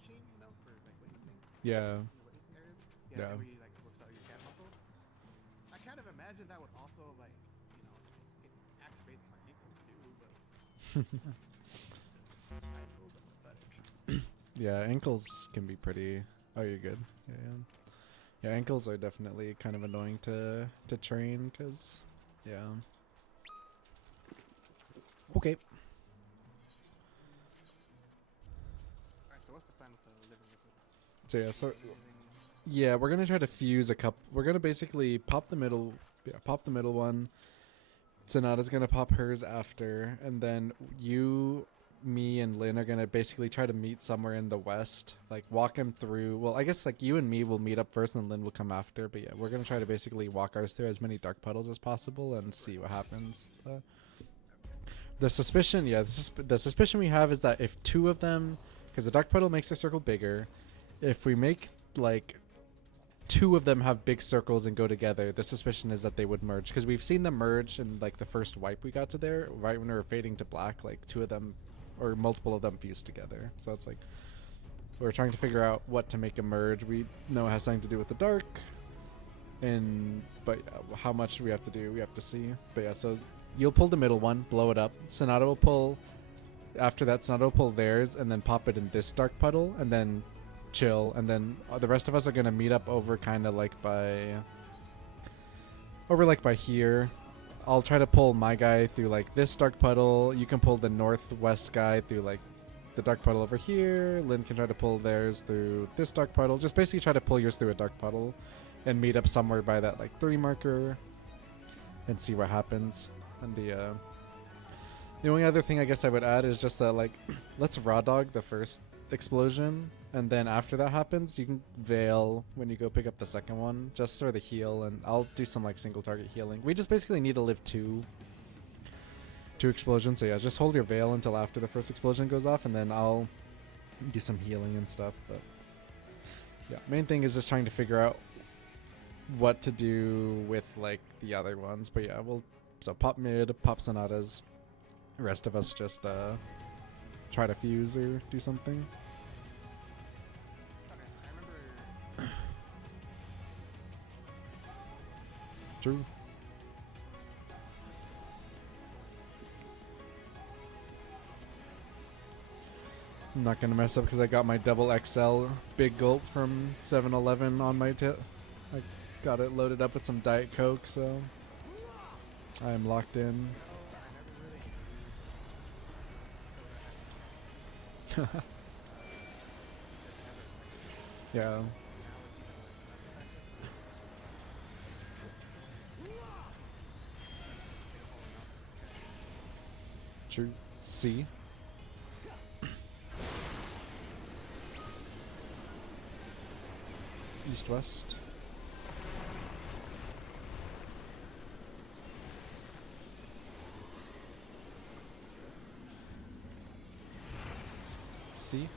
machine, you know, for like weightlifting, Yeah. in the weightlifting areas. Yeah. Where you like works out your calf muscles. I kind of imagine that would also like, you know, it activates my ankles too, but my ankles are pathetic. Yeah, ankles can be pretty. Oh, you're good. Yeah, yeah. Yeah, ankles are definitely kind of annoying to train because, yeah. Okay. Alright, so what's the plan with the living liquid? So yeah, so Anything? yeah, we're gonna try to fuse a couple. We're gonna basically pop the middle. Yeah, pop the middle one. Sonata's gonna pop hers after, and then you, me, and Lynn are gonna basically try to meet somewhere in the west. Like walk him through. Well, I guess like you and me will meet up first, and Lynn will come after. But yeah, we're gonna try to basically walk ours through as many dark puddles as possible and see what happens. The suspicion, yeah, the suspicion we have is that if two of them, because the dark puddle makes the circle bigger, if we make like two of them have big circles and go together, the suspicion is that they would merge, because we've seen them merge in like the first wipe we got to there, right when we were fading to black, like two of them or multiple of them fused together. So it's like we're trying to figure out what to make a merge. We know it has something to do with the dark, and but how much we have to do, we have to see. But yeah, so you'll pull the middle one, blow it up. Sonata will pull. After that, Sonata will pull theirs and then pop it in this dark puddle, and then chill. And then the rest of us are gonna meet up over kind of like by here. I'll try to pull my guy through like this dark puddle. You can pull the northwest guy through like the dark puddle over here. Lynn can try to pull theirs through this dark puddle. Just basically try to pull yours through a dark puddle and meet up somewhere by that like 3 marker and see what happens. And the only other thing I guess I would add is just that like let's raw dog the first explosion, and then after that happens you can veil when you go pick up the second one just for the heal, and I'll do some like single target healing. We just basically need to live two explosions, so yeah, just hold your veil until after the first explosion goes off, and then I'll do some healing and stuff. But yeah, main thing is just trying to figure out what to do with like the other ones. But yeah, so pop mid, pop sonatas, the rest of us just try to fuse or do something. Okay, I remember. True. I'm not gonna mess up because I got my double XL big gulp from 7-Eleven on my tip. I got it loaded up with some Diet Coke, so I am locked in. I never really. Yeah. True. C. East west. C.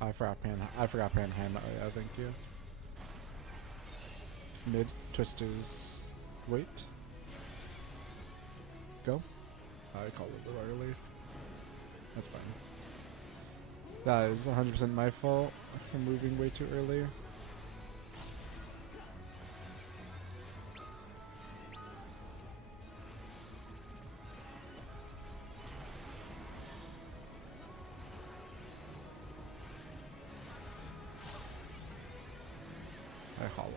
I forgot Panhandle. Yeah, thank you. Mid twisters. Wait. Go. I called it a little early. That's fine. That is 100% my fault for moving way too early. I hollow.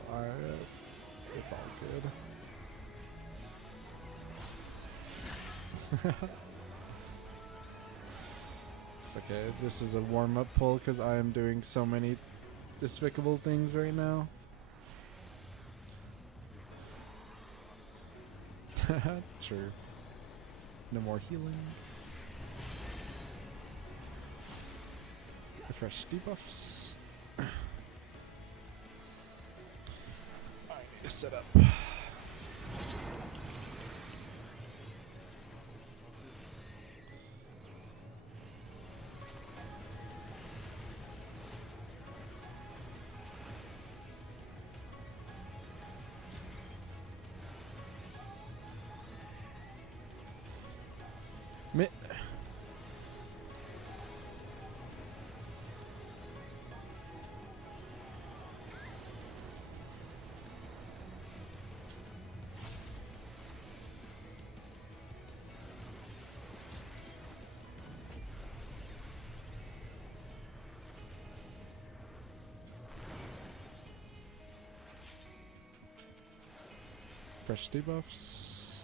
It's all good. Okay, this is a warm-up pull because I am doing so many despicable things right now. Sure. No more healing. Refresh debuffs. I need to set up. Mi- Fresh debuffs.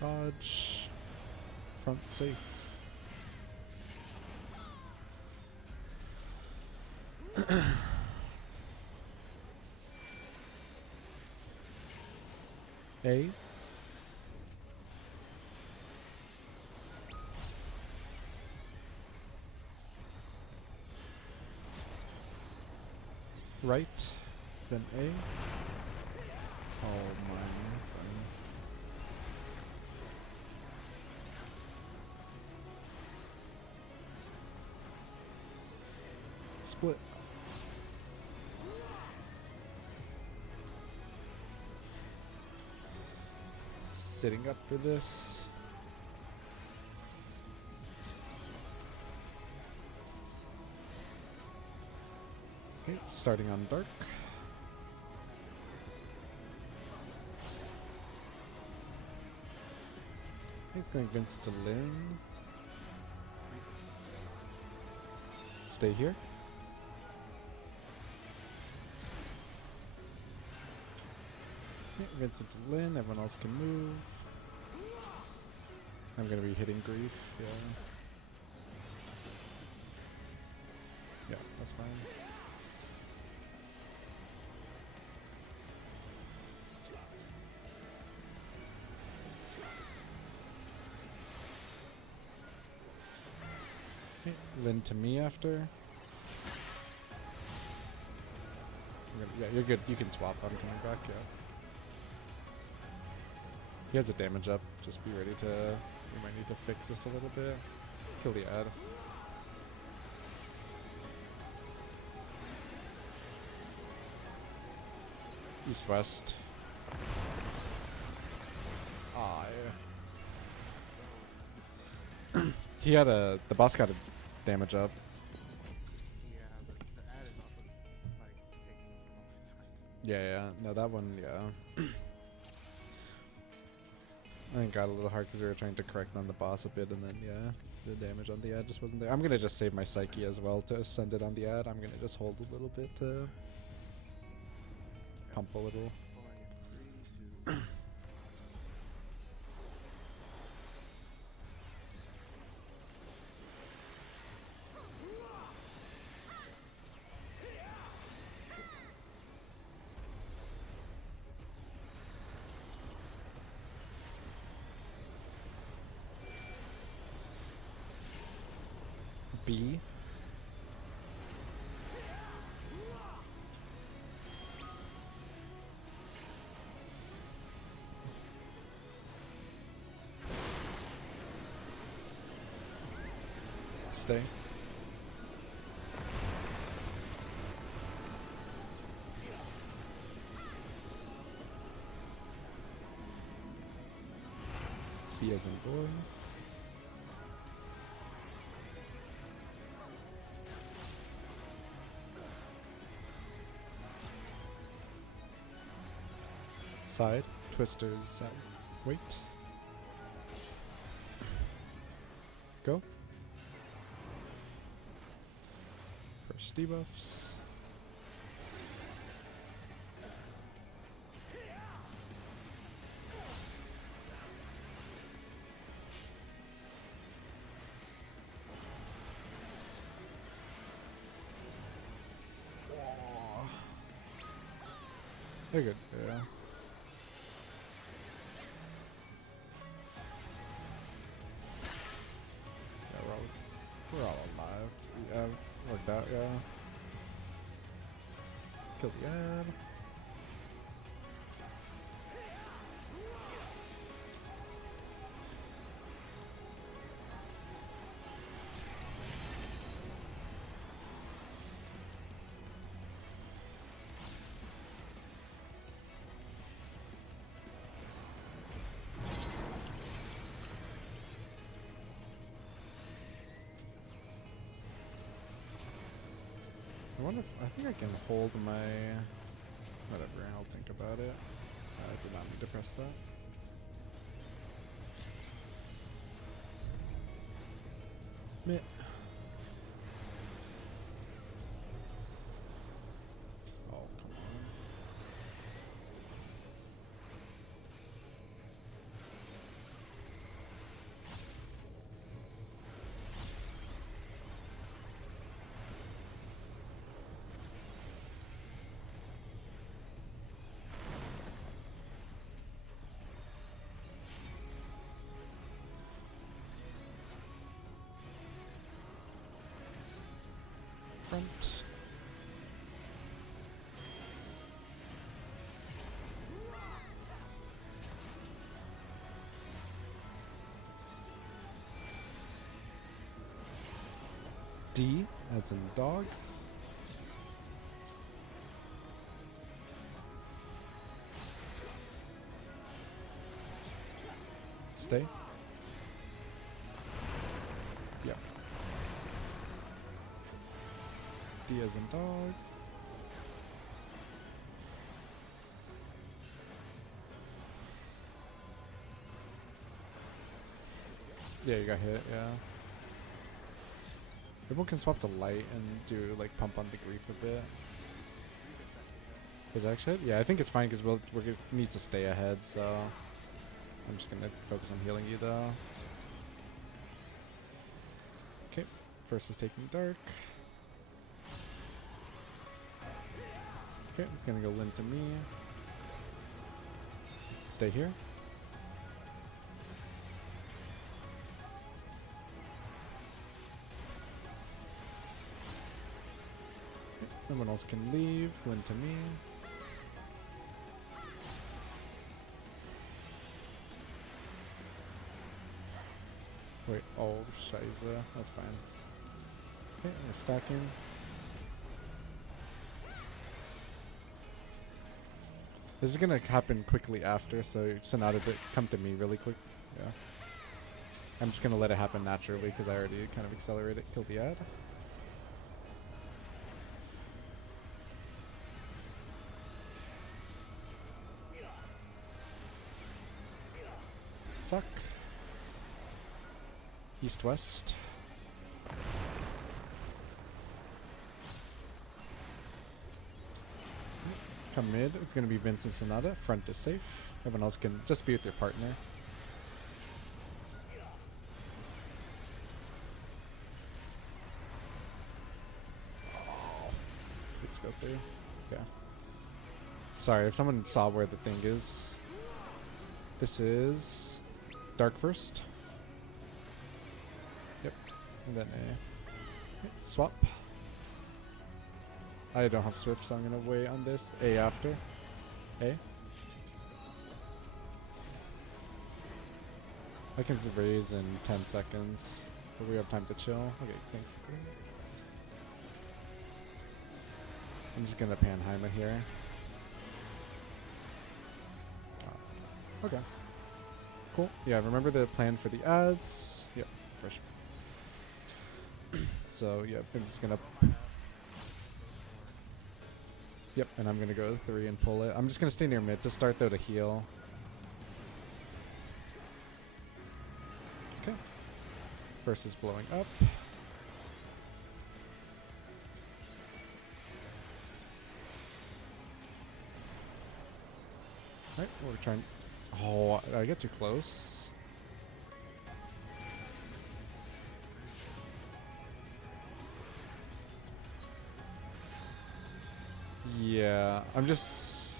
Dodge. Front safe. A. Right. Then A. Oh my, that's funny. Split. Sitting up for this. Okay, starting on dark. He's going Vincent to Lynn. Stay here. Okay, Vincent to Lynn. Everyone else can move. I'm gonna be hitting grief. Yeah. Yeah, that's fine. Okay, Lynn to me after. Yeah, you're good. You can swap. I'm coming back. Yeah. He has a damage up. Just be ready to. We might need to fix this a little bit. Kill the ad. East west. Ah, yeah. He had a. The boss got a damage up. Yeah, but the ad is also like taking a long time. Yeah, yeah. No, that one, yeah. I think it got a little hard because we were trying to correct on the boss a bit, and then, yeah, the damage on the ad just wasn't there. I'm going to just save my psyche as well to send it on the ad. I'm going to just hold a little bit to pump a little. Pulling in 3, 2. B. Stay. B as in boy. Side. Twisters side. Wait. Go. First debuffs. They're good, yeah. We're all alive. Yeah, worked out, yeah. Kill the ad. wonder if, I think I can hold my... Whatever, I'll think about it. I did not need to press that. Meh. Oh, come on. Front. D as in dog. Stay. Yep. D as in dog. Yeah, you got hit, yeah. Everyone can swap to light and do like pump on the grief a bit. Is that actually? Yeah, I think it's fine because we're gonna need to stay ahead, so I'm just gonna focus on healing you though. Okay, first is taking dark. Okay, it's gonna go Lin to me. Stay here. Someone else can leave. Lin to me. Wait, oh, Shiza. That's fine. Okay, we're stacking. This is gonna happen quickly after, so Sonata, come to me really quick. Yeah. I'm just gonna let it happen naturally because I already kind of accelerated. Kill the ad. Suck. East-west. Come mid. It's going to be Vince and Sonata. Front is safe. Everyone else can just be with your partner. Let's go through. Yeah. Sorry, if someone saw where the thing is. This is Dark first. Yep. And then A. Okay, swap. I don't have Swift, so I'm going to wait on this. A after. A. I can raise in 10 seconds, but we have time to chill. Okay, thanks. I'm just going to Panheimer here. Okay. Cool. Yeah, remember the plan for the ads. Yep, fresh. So, yeah, I'm just going to... Yep, and I'm going to go 3 and pull it. I'm just going to stay near mid to start, though, to heal. Okay. First is blowing up. Alright, we're trying... Oh, did I get too close? Yeah, I'm just...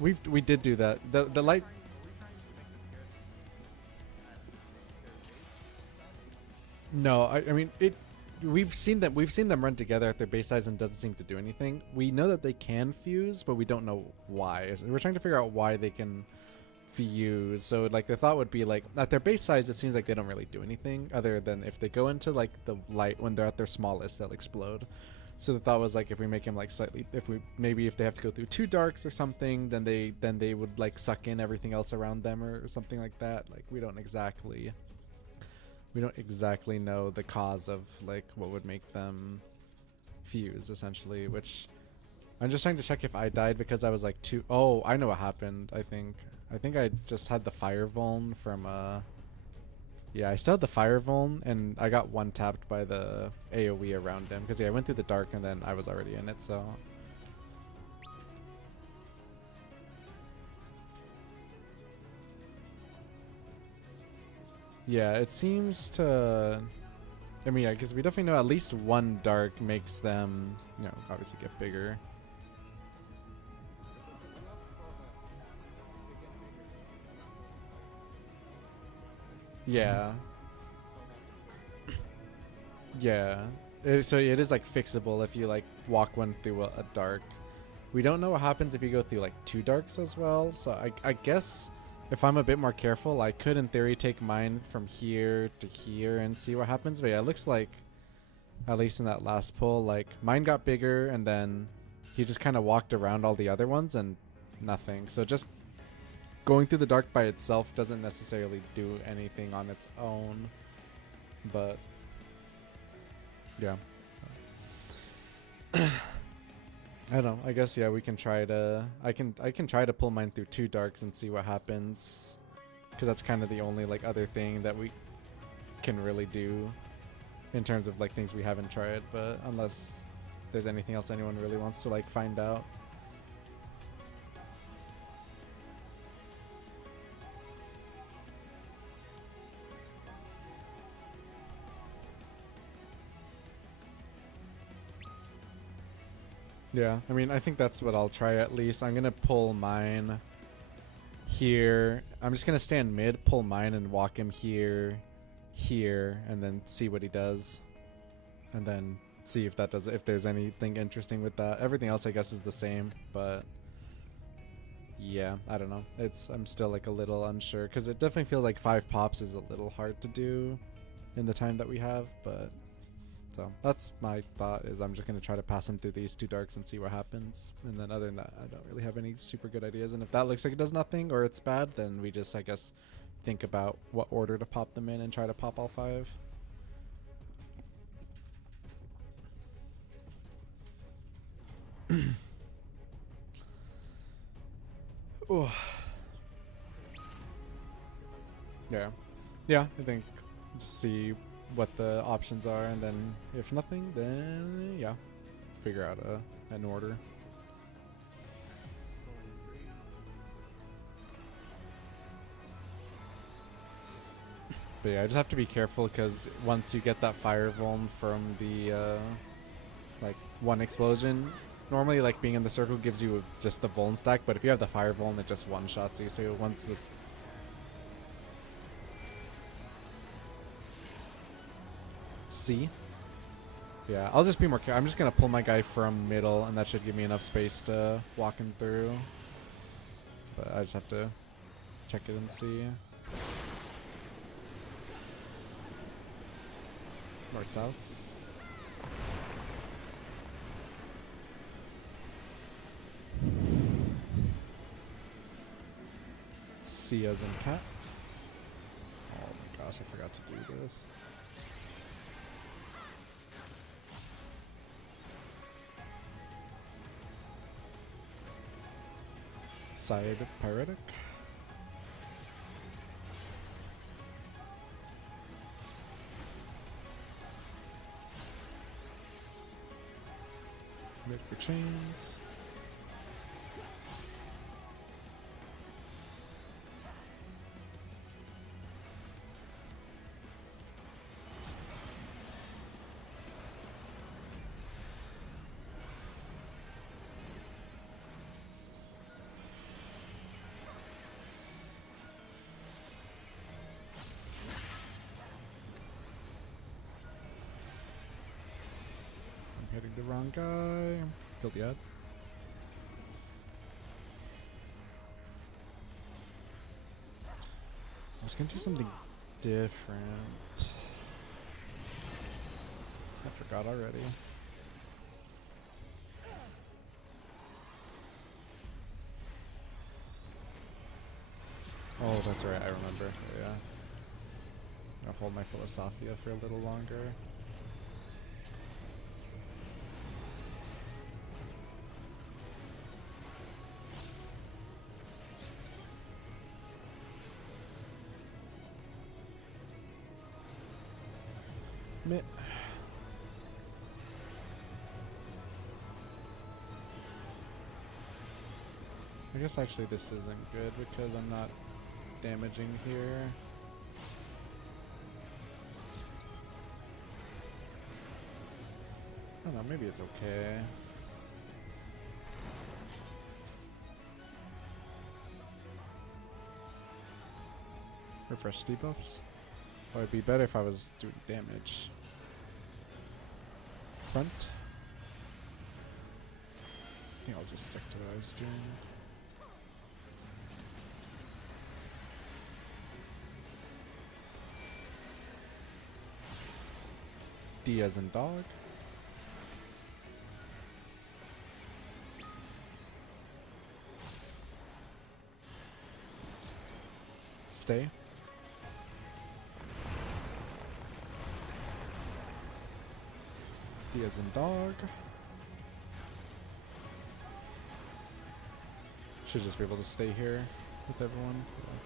We did do that. The light... No, I mean it. We've seen them run together at their base size and doesn't seem to do anything. We know that they can fuse, but we don't know why. We're trying to figure out why they can fuse. So like the thought would be like at their base size, it seems like they don't really do anything other than if they go into like the light when they're at their smallest, they'll explode. So the thought was like if we make him like slightly, if they have to go through 2 darks or something, then they would like suck in everything else around them or something like that. Like we don't exactly know the cause of like what would make them fuse essentially, which I'm just trying to check if I died because I was like too. Oh, I know what happened. I think I just had the fire vuln from yeah, I still had the fire vuln and I got one tapped by the AoE around him because yeah, I went through the dark and then I was already in it, so yeah, it seems to. I mean, yeah, because we definitely know at least one dark makes them, you know, obviously get bigger. Yeah. Yeah. So it is like fixable if you like walk one through a dark. We don't know what happens if you go through like 2 darks as well. So I guess if I'm a bit more careful, I could in theory take mine from here to here and see what happens. But yeah, it looks like at least in that last pull, like mine got bigger and then he just kind of walked around all the other ones and nothing. So just going through the dark by itself doesn't necessarily do anything on its own. But yeah. I don't know. I guess yeah, we can try to. I can try to pull mine through 2 darks and see what happens, because that's kind of the only like other thing that we can really do in terms of like things we haven't tried. But unless there's anything else anyone really wants to like find out. Yeah, I mean, I think that's what I'll try at least. I'm going to pull mine here. I'm just going to stand mid, pull mine, and walk him here, and then see what he does. And then see if that does, if there's anything interesting with that. Everything else, I guess, is the same, but yeah, I don't know. I'm still like a little unsure, because it definitely feels like 5 pops is a little hard to do in the time that we have, but... So that's my thought, is I'm just going to try to pass him through these 2 darks and see what happens. And then other than that, I don't really have any super good ideas. And if that looks like it does nothing or it's bad, then we just, I guess, think about what order to pop them in and try to pop all 5. Oh. Yeah. Yeah, I think just see what the options are, and then if nothing, then yeah, figure out an order. But yeah, I just have to be careful, because once you get that fire vuln from the like 1 explosion, normally like being in the circle gives you just the vuln stack, but if you have the fire vuln, it just one-shots you. So once the C. Yeah, I'll just be more careful. I'm just going to pull my guy from middle, and that should give me enough space to walk him through. But I just have to check it and see. North, south. C as in cat. Oh my gosh, I forgot to do this. Side pyretic. Mid for chains. Hitting the wrong guy. Killed the ad. I was gonna do something different. I forgot already. Oh, that's right. I remember. So, yeah. I'll hold my Philosophia for a little longer. Meh. I guess actually this isn't good because I'm not damaging here. I don't know, maybe it's okay. Refresh debuffs? Oh, it'd be better if I was doing damage. Front? I think I'll just stick to what I was doing. D as in dog. Stay. D as in dog. Should just be able to stay here with everyone. Yeah.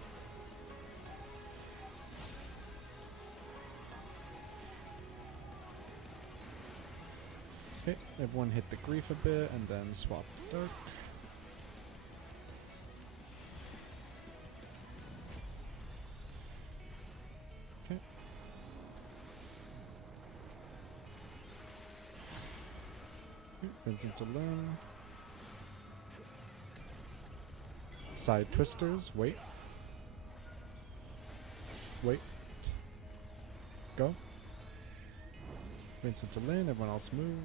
Okay, everyone hit the grief a bit and then swap the dark. Okay. Vincent to learn. Side twisters, wait. Wait. Go. Vincent to lane, everyone else move.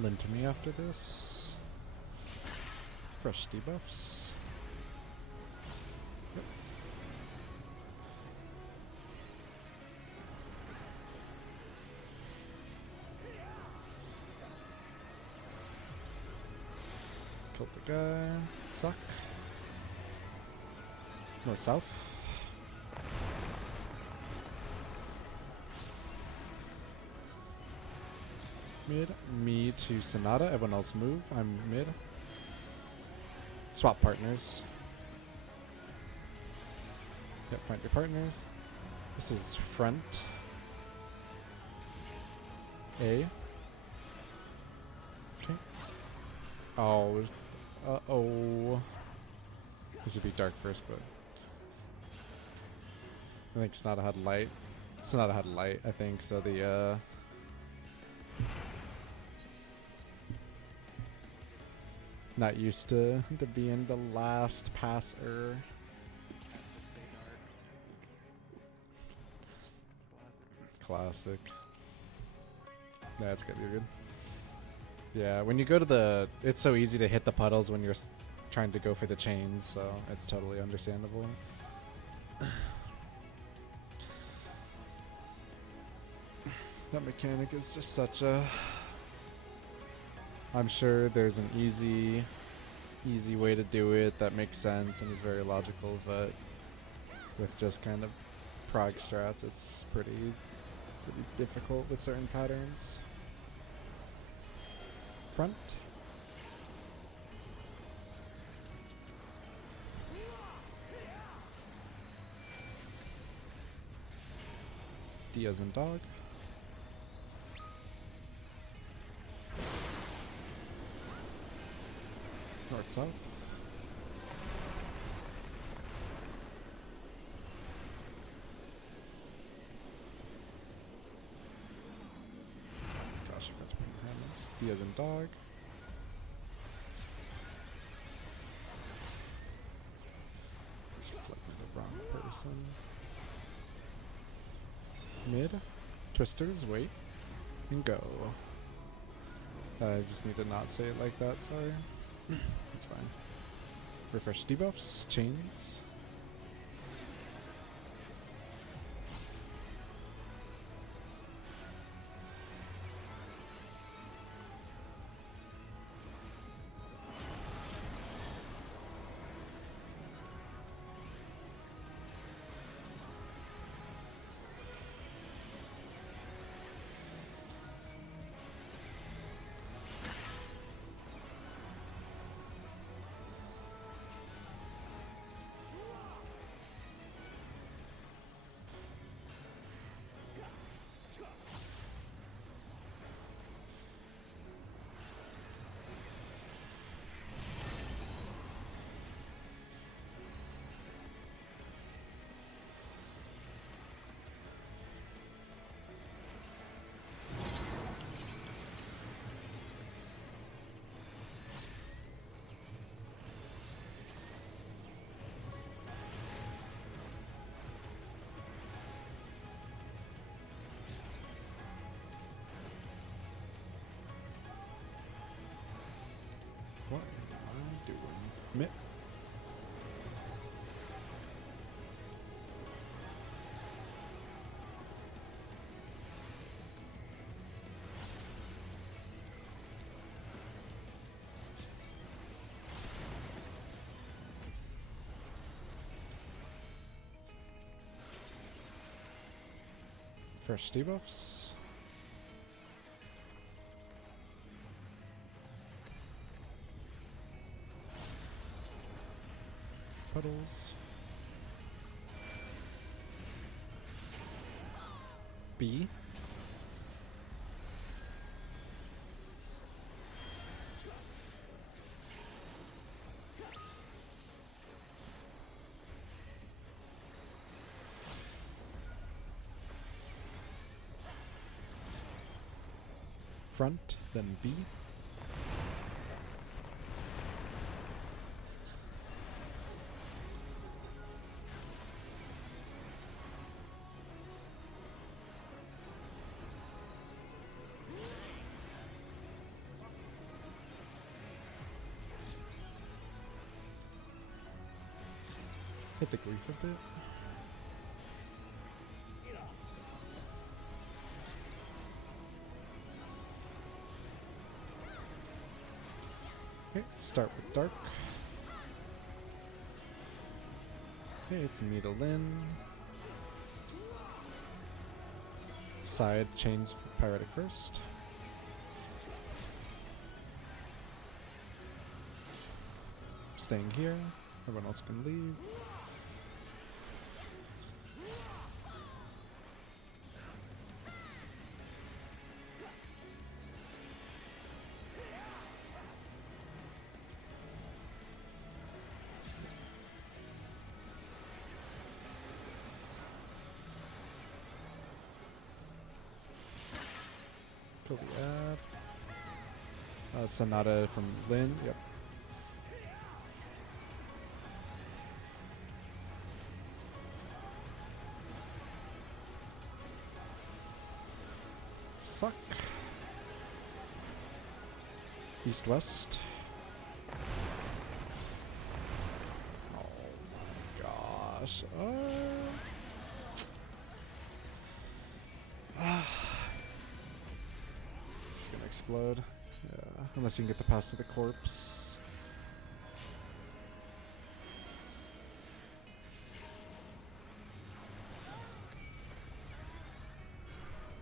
Lin to me after this. Fresh debuffs. Yep. Killed the guy. Suck. North south. Mid. Me to Sonata. Everyone else move. I'm mid. Swap partners. Yep, find your partners. This is front. A. Okay. Oh. Uh-oh. This would be dark first, but I think Sonata had light. Sonata had light, I think, so the not used to being the last passer. Classic. Yeah, it's good. You're good. Yeah, when you go to the... It's so easy to hit the puddles when you're trying to go for the chains, so it's totally understandable. That mechanic is just such a... I'm sure there's an easy way to do it that makes sense and is very logical, but with just kind of Prog strats, it's pretty difficult with certain patterns. Front. D as in dog. North south. Gosh, I forgot to put your hand in. D as in dog. Just flipping the wrong person. Mid. Twisters, wait. And go. I just need to not say it like that, sorry. It's fine. Refresh debuffs, chains. What am I doing? Mitt. Fresh debuffs. Puddles. B. Front, then B. Hit the grief a bit. Okay, start with dark. Okay, it's needle in. Side chains for pyretic first. Staying here. Everyone else can leave. Kill the ad. Sonata from Lynn. Yep. Suck. East west. Oh my gosh. It's gonna explode. Yeah, unless you can get the pass to the corpse.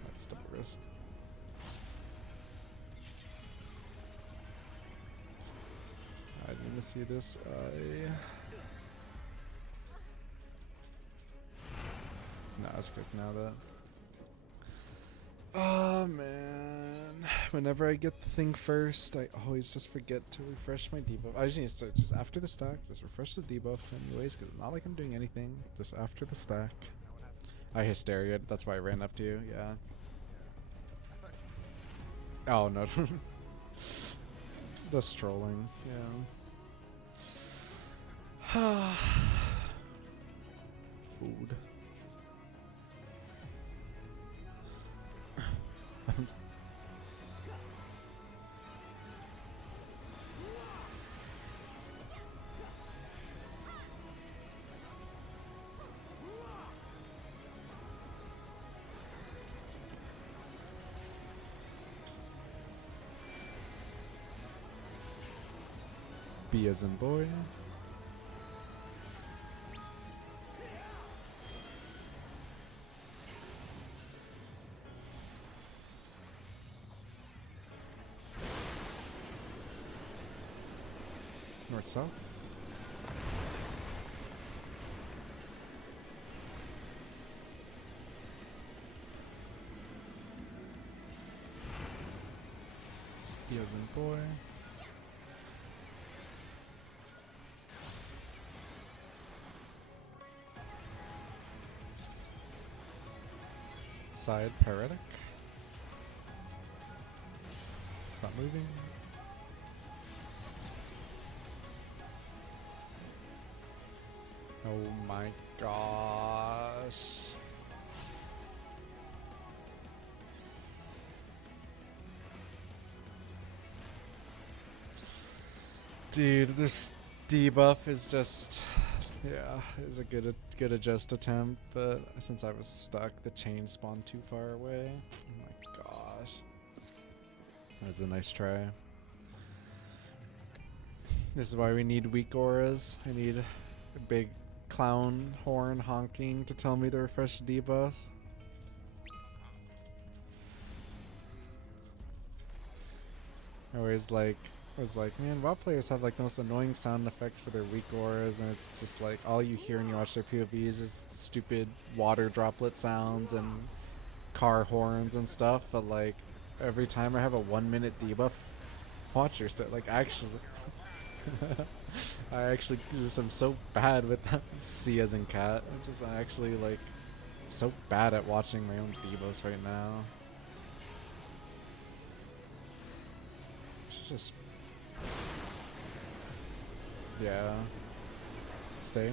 That's double wrist. I didn't see this. Nah, it's quick now that. Oh man. Whenever I get the thing first, I always just forget to refresh my debuff. I just need to just after the stack, just refresh the debuff anyways, because it's not like I'm doing anything. Just after the stack. I hysteria, that's why I ran up to you, yeah. Oh no. That's trolling, yeah. Food. B as in boy. North south. B as in boy. Side paratic. Stop moving. Oh my gosh. Dude, this debuff is just, yeah, is a good adjust attempt, but since I was stuck, the chain spawned too far away. Oh my gosh. That was a nice try. This is why we need weak auras. I need a big clown horn honking to tell me to refresh the debuff. I was like, man, WoW players have like the most annoying sound effects for their weak auras, and it's just like all you hear when you watch their POVs is stupid water droplet sounds and car horns and stuff. But like every time I have a 1 minute debuff, watch your stuff. Like actually, I actually just am so bad with that. C as in cat. I'm actually like so bad at watching my own debuffs right now. Should just, yeah, stay.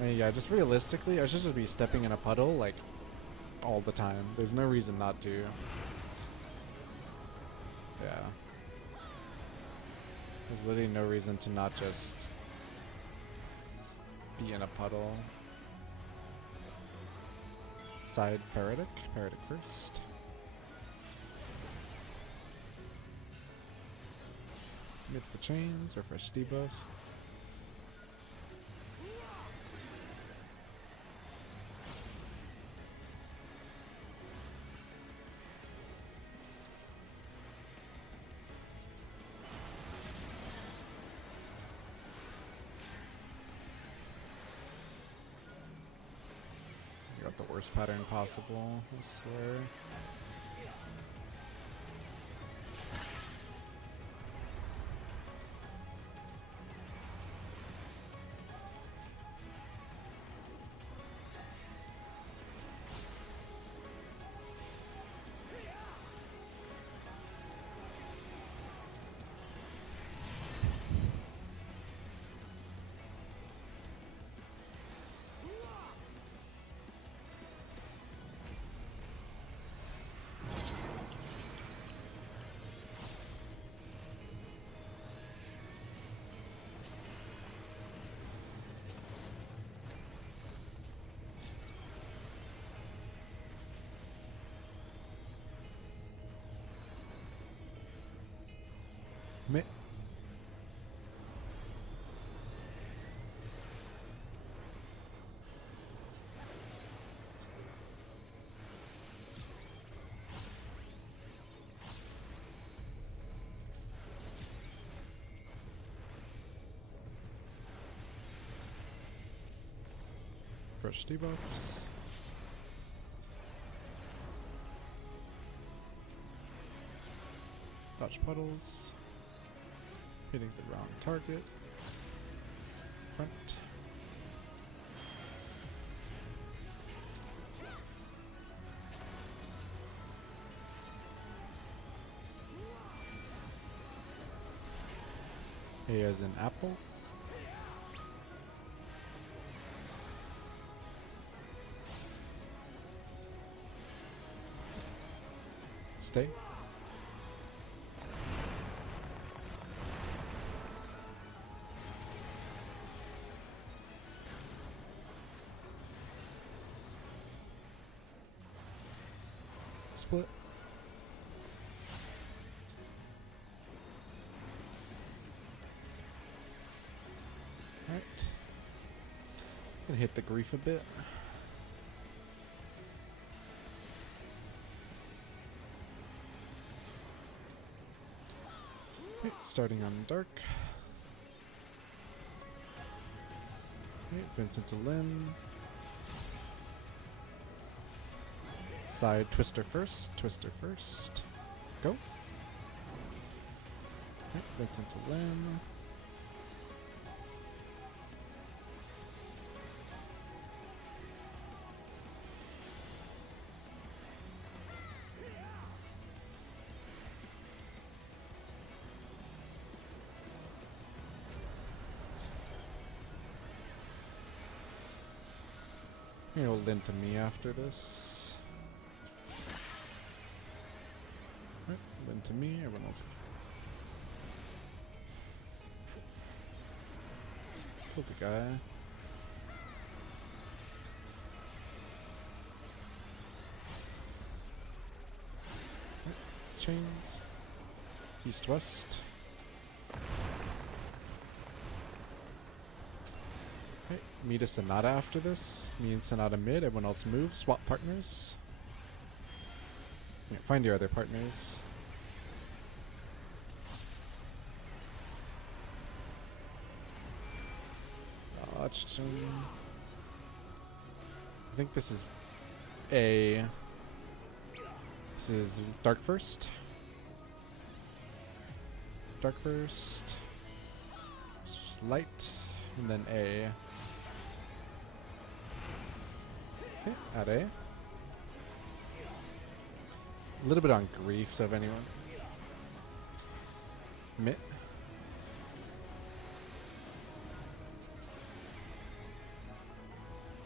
I mean, yeah, just realistically, I should just be stepping in a puddle like all the time. There's no reason not to. Yeah. There's literally no reason to not just be in a puddle. Side paratic. Paratic first. Mid for chains, refresh debuff. Got the worst pattern possible, I swear. Fresh debuffs. Dodge puddles. Hitting the wrong target. Front. A as in apple. Stay. Split. Alright. Gonna hit the grief a bit. Okay, starting on dark. Okay, Vincent to Lynn. Side Twister first. Twister first. Go. Okay, Vincent to Lynn. He'll Lynn to me after this. Right, Lynn to me, everyone else. Kill the guy. Right, chains. East west. Okay, meet a Sonata after this. Me and Sonata mid, everyone else move. Swap partners. Yeah, find your other partners. Dodged him. I think this is a... This is dark first. Dark first. Light. And then A. Okay, at A. A little bit on grief, so if anyone. Mitt.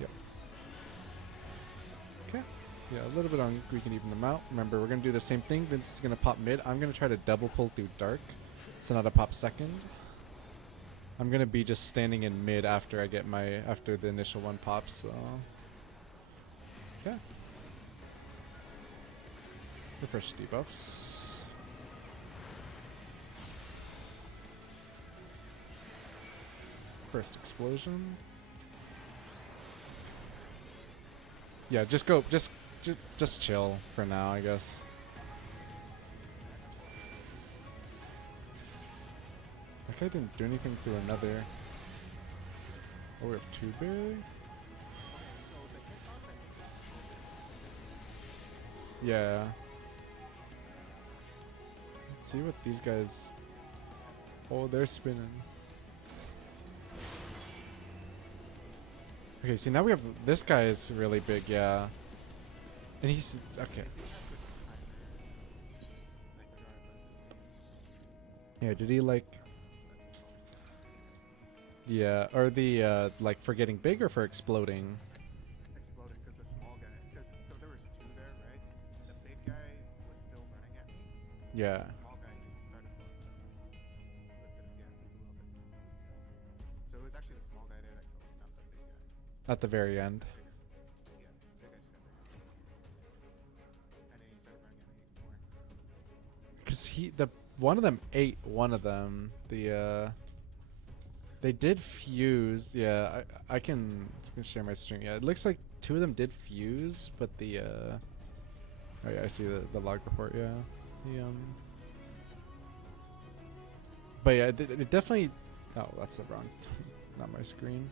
Yep. Okay. Yeah, a little bit on, we can even them out. Remember, we're going to do the same thing. Vince is going to pop mid. I'm going to try to double pull through dark. Sonata pop second. I'm going to be just standing in mid after I get my, after the initial one pops, so. Yeah. Refresh debuffs. First explosion. Yeah, just go, just chill for now, I guess. That guy didn't do anything through another. Oh, we have too big? Yeah. Let's see what these guys... Oh, they're spinning. Okay, see now we have... This guy is really big, yeah. And he's... Okay. Yeah, did he like... Yeah, or the, like, for getting big or for exploding? Exploded because the small guy, because so there was two there, right? The big guy was still running at me. Yeah. The small guy just started lifted him, yeah, he blew up it. Yeah. So it was actually the small guy there that killed me, not the big guy. At the very end. Yeah, the big guy just got bigger. And then he started running at me more. Because one of them ate one of them. They did fuse. Yeah, I can share my string. Yeah, it looks like two of them did fuse, but oh yeah, I see the log report. Yeah, but yeah, it definitely. Oh, that's the wrong, not my screen.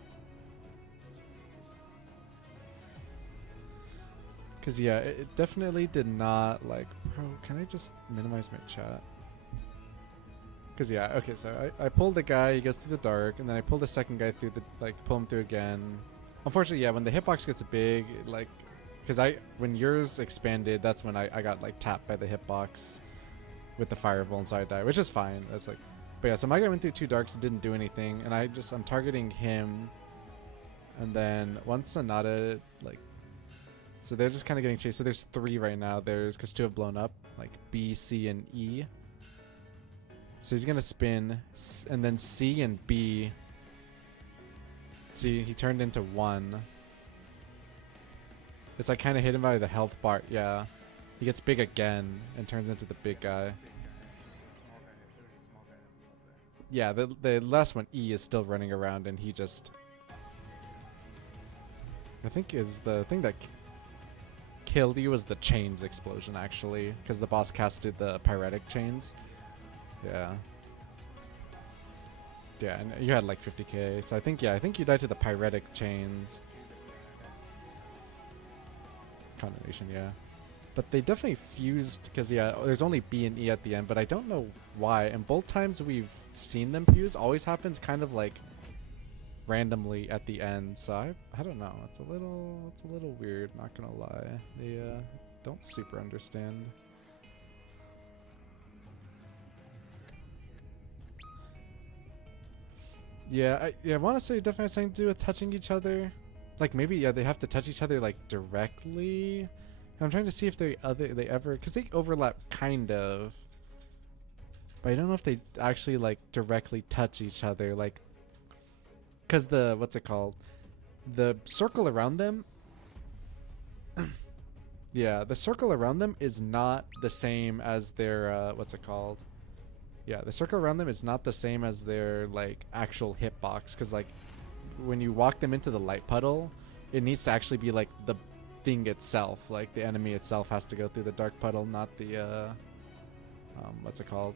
Cause yeah, it definitely did not like. Bro, can I just minimize my chat? Cause yeah, okay, so I pulled the guy, he goes through the dark, and then I pulled the second guy through pull him through again. Unfortunately, yeah, when the hitbox gets big, like, cause when yours expanded, that's when I got like tapped by the hitbox with the fireball, and so I died, which is fine. That's like, but yeah, so my guy went through two darks and didn't do anything, and I'm targeting him, and then once Sonata, like, so they're just kind of getting chased. So there's three right now. Cause two have blown up, like B, C, and E. So he's gonna spin, and then C and B. See, he turned into one. It's like kind of hidden by the health bar. Yeah, he gets big again and turns into the big guy. Big guy, the small guy, there was a small guy that blew up there. yeah, the last one, E, is still running around, and he just, I think is the thing that killed you was the chains explosion, actually, because the boss casted the pyretic chains. Yeah. Yeah, and you had like 50k, so I think you died to the pyretic chains. Condemnation, yeah. But they definitely fused, because yeah, there's only B and E at the end, but I don't know why. And both times we've seen them fuse, always happens kind of like randomly at the end. So I don't know. It's a little weird, not gonna lie. They don't super understand. Yeah, I want to say it definitely has something to do with touching each other. Like maybe, yeah, they have to touch each other like directly. I'm trying to see if they ever, because they overlap kind of, but I don't know if they actually like directly touch each other, like, because the, what's it called, the circle around them. Yeah, the circle around them is not the same as their what's it called. Yeah, the circle around them is not the same as their like actual hitbox, because like when you walk them into the light puddle, it needs to actually be like the thing itself, like the enemy itself has to go through the dark puddle, not the what's it called.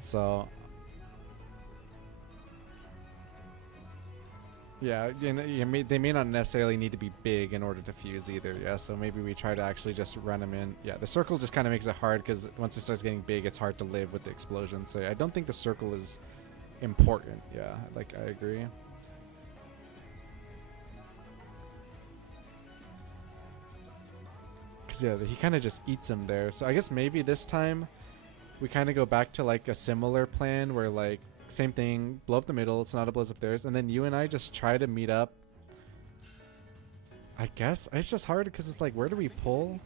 So yeah, they may not necessarily need to be big in order to fuse either. Yeah, so maybe we try to actually just run them in. Yeah, the circle just kind of makes it hard, because once it starts getting big, it's hard to live with the explosion. So yeah, I don't think the circle is important. Yeah, like I agree. Because yeah, he kind of just eats him there. So I guess maybe this time we kind of go back to like a similar plan where like same thing, blow up the middle, Sonata blows up theirs, and then you and I just try to meet up. I guess it's just hard because it's like, where do we pull?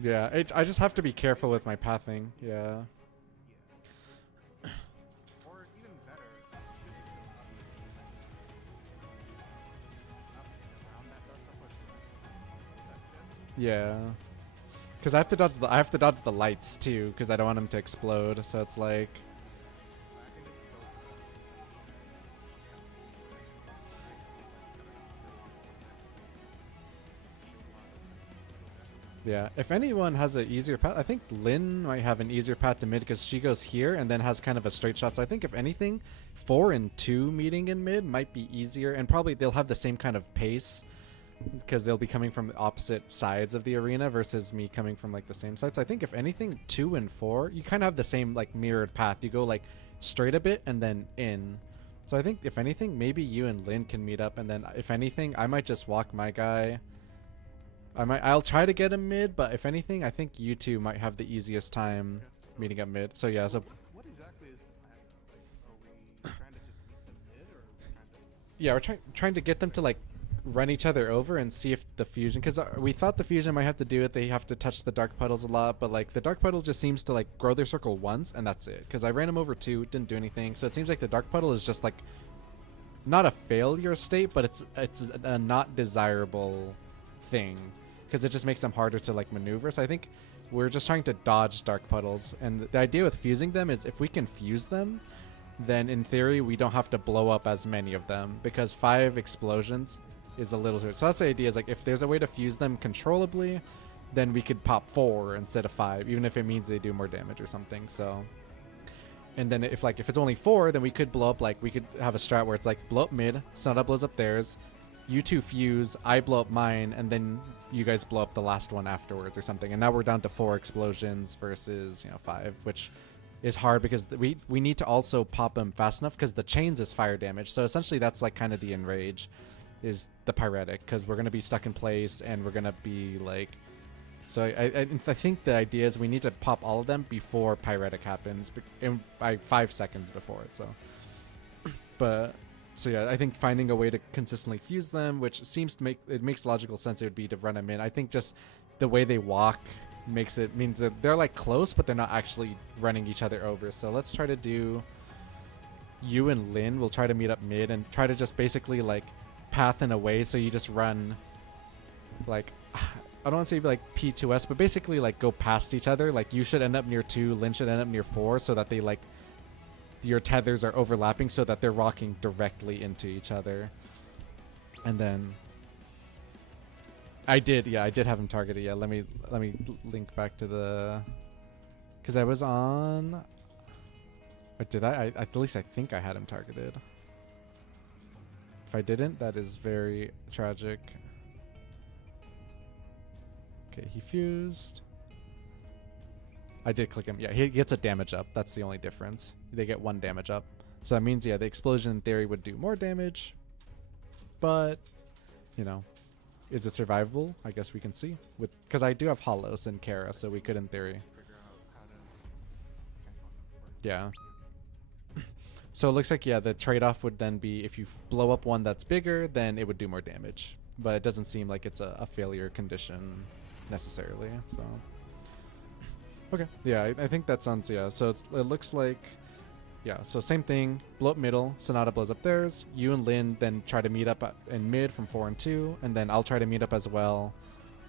Yeah, I just have to be careful with my pathing. Yeah. Yeah, because I have to dodge the lights too, because I don't want them to explode. So it's like, yeah. If anyone has an easier path, I think Lynn might have an easier path to mid, because she goes here and then has kind of a straight shot. So I think if anything, 4 and 2 meeting in mid might be easier, and probably they'll have the same kind of pace, because they'll be coming from the opposite sides of the arena versus me coming from like the same side. So I think if anything, 2 and 4, you kind of have the same like mirrored path. You go like straight a bit and then in. So I think if anything, maybe you and Lynn can meet up, and then if anything, I might just walk my guy. I'll try to get him mid, but if anything, I think you two might have the easiest time meeting up mid. So yeah, so what exactly is the plan? Like, are we trying to just meet them mid, or are we trying to? Yeah, we're trying to get them to like run each other over and see if the fusion, because we thought the fusion might have to do it, they have to touch the dark puddles a lot, but like the dark puddle just seems to like grow their circle once and that's it, because I ran them over 2, didn't do anything. So it seems like the dark puddle is just like not a failure state, but it's a not desirable thing, because it just makes them harder to like maneuver. So I think we're just trying to dodge dark puddles, and the idea with fusing them is if we can fuse them, then in theory we don't have to blow up as many of them, because 5 explosions is a little. So that's the idea, is like if there's a way to fuse them controllably, then we could pop 4 instead of 5, even if it means they do more damage or something. So, and then if it's only 4, then we could blow up, like we could have a strat where it's like blow up mid, Sonata blows up theirs, you 2 fuse, I blow up mine, and then you guys blow up the last one afterwards or something. And now we're down to 4 explosions versus 5, which is hard because we need to also pop them fast enough, because the chains is fire damage. So essentially that's like kind of the enrage is the pyretic, because we're going to be stuck in place and we're going to be like, so I think the idea is we need to pop all of them before pyretic happens, in 5 seconds before it. So but so yeah, I think finding a way to consistently fuse them, which seems to makes logical sense, it would be to run them in. I think just the way they walk means that they're like close, but they're not actually running each other over. So let's try to do you and Lynn. We'll try to meet up mid and try to just basically like path in a way, so you just run like I don't want to say like P2S, but basically like go past each other. Like you should end up near 2, Lynn should end up near 4, so that they like your tethers are overlapping, so that they're rocking directly into each other. And then I did have him targeted. Yeah, let me link back to the, because I was on. But did I? At least I think I had him targeted. If I didn't, that is very tragic. Okay, he fused. I did click him. Yeah, he gets a damage up. That's the only difference. They get 1 damage up. So that means, yeah, the explosion in theory would do more damage. But, you know, is it survivable? I guess we can see. Because I do have Hollows and Kara, so we could in theory. Yeah. So it looks like, yeah, the trade-off would then be if you blow up one that's bigger, then it would do more damage. But it doesn't seem like it's a failure condition necessarily, so. Okay, yeah, I think that sounds, yeah. So it looks like, yeah, so same thing, blow up middle, Sonata blows up theirs, you and Lynn then try to meet up in mid from 4 and 2, and then I'll try to meet up as well.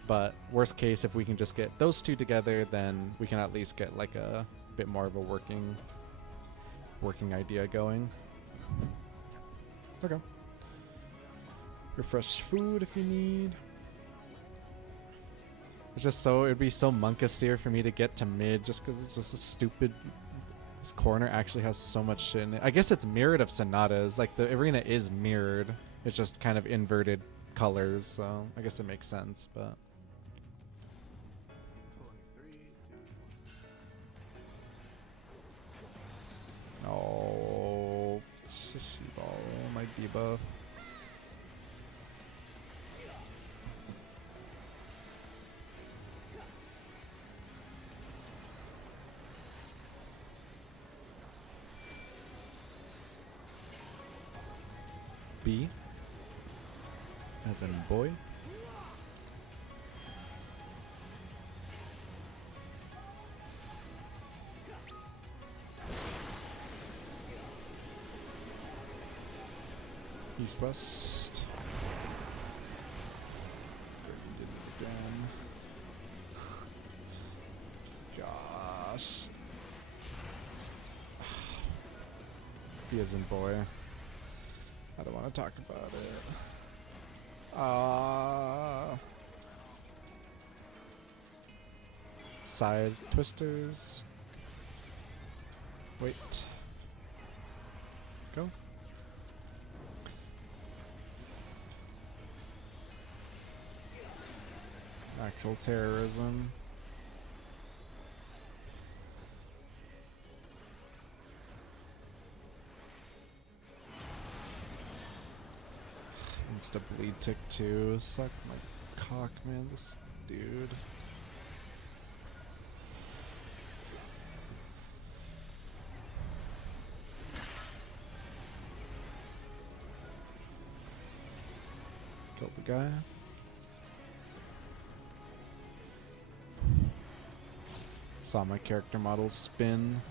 But worst case, if we can just get those 2 together, then we can at least get like a bit more of a working idea going. Okay. Refresh food if you need. It's just so, it'd be so monkasteer for me to get to mid just because it's just a stupid. This corner actually has so much shit in it. I guess it's mirrored of Sonatas. Like the arena is mirrored. It's just kind of inverted colors, so I guess it makes sense, but. Oh, shishi ball, my debuff. B, as in boy. East West. Did it again. Gosh. B as in boy. I don't want to talk about it. Side twisters. Wait. Go. Actual terrorism. Insta bleed tick 2. Suck my cock, man. This dude. Killed the guy. Saw my character model spin.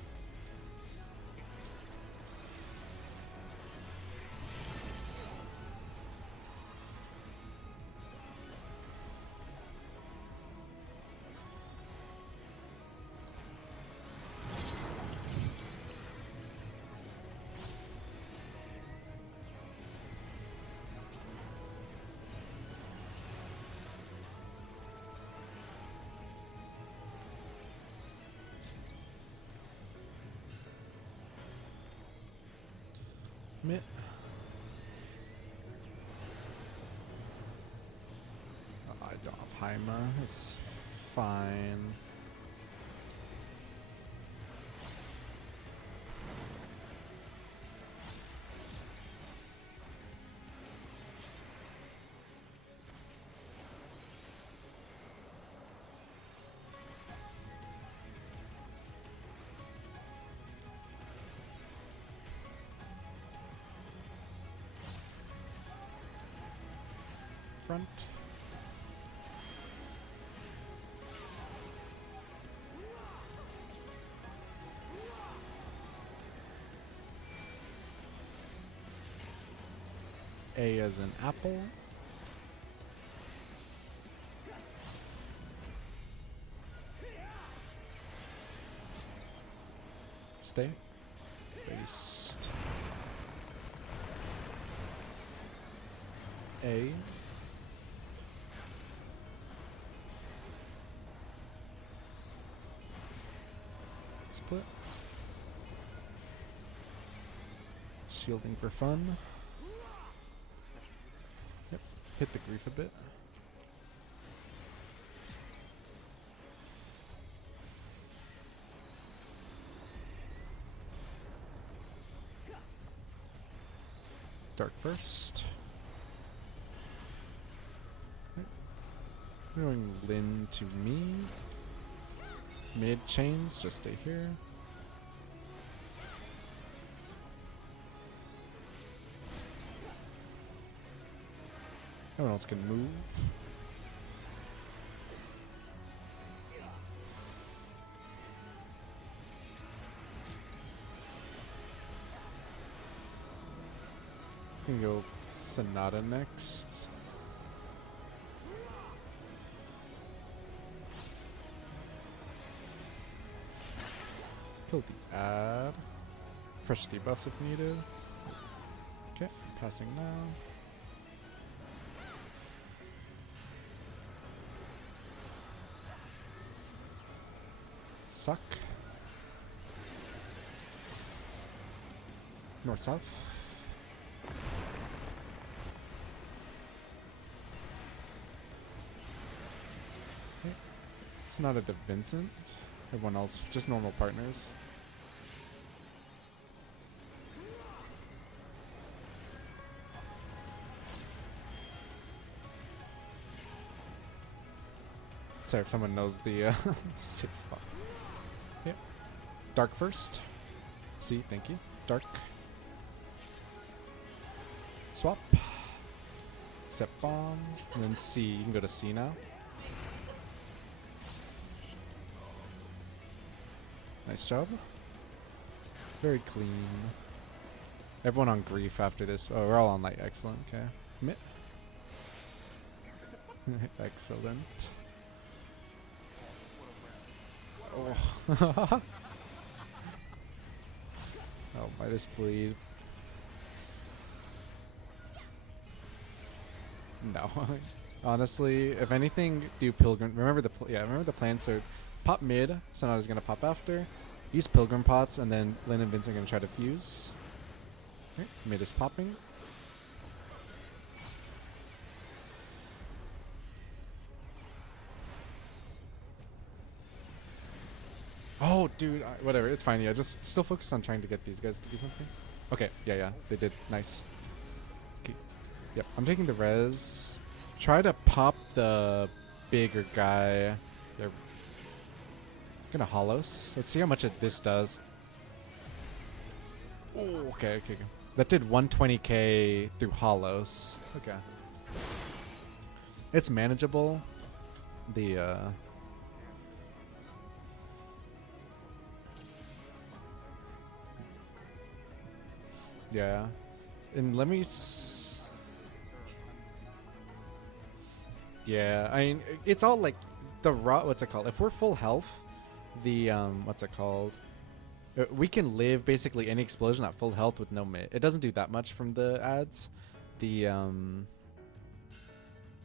Mitt. I don't have Haima. It's fine. Front. A as in apple. Stay. Waste. A. Split. Shielding for fun. Yep. Hit the grief a bit. Dark Burst. Going Lin to me. Mid chains, just stay here. Everyone else can move. Can go Sonata next. Kill the ad. Fresh debuffs if needed. Okay, passing now. Suck. North south. Okay. It's not a De Vincent. Everyone else, just normal partners. Sorry if someone knows the safe spot. Yep. Dark first. C, thank you. Dark. Swap. Set bomb. And then C. You can go to C now. Nice job. Very clean. Everyone on grief after this. Oh, we're all on light. Excellent. Okay. Commit. Excellent. Oh. Oh, by this bleed. No. Honestly, if anything, do Pilgrim. Remember the remember the plan. So pop mid. Sonata's gonna pop after. Use Pilgrim pots, and then Lin and Vince are gonna try to fuse. Okay, mid is popping. Oh, dude, whatever, it's fine. Yeah, just still focus on trying to get these guys to do something. Okay, yeah, they did. Nice. Okay, yep, I'm taking the res. Try to pop the bigger guy. They're gonna hollows. Let's see how much this does. Oh, okay. That did 120k through hollows. Okay. It's manageable. The, yeah. And let me yeah, I mean, it's all like the raw, what's it called? If we're full health, the, what's it called? We can live basically any explosion at full health with no mid. It doesn't do that much from the ads. The,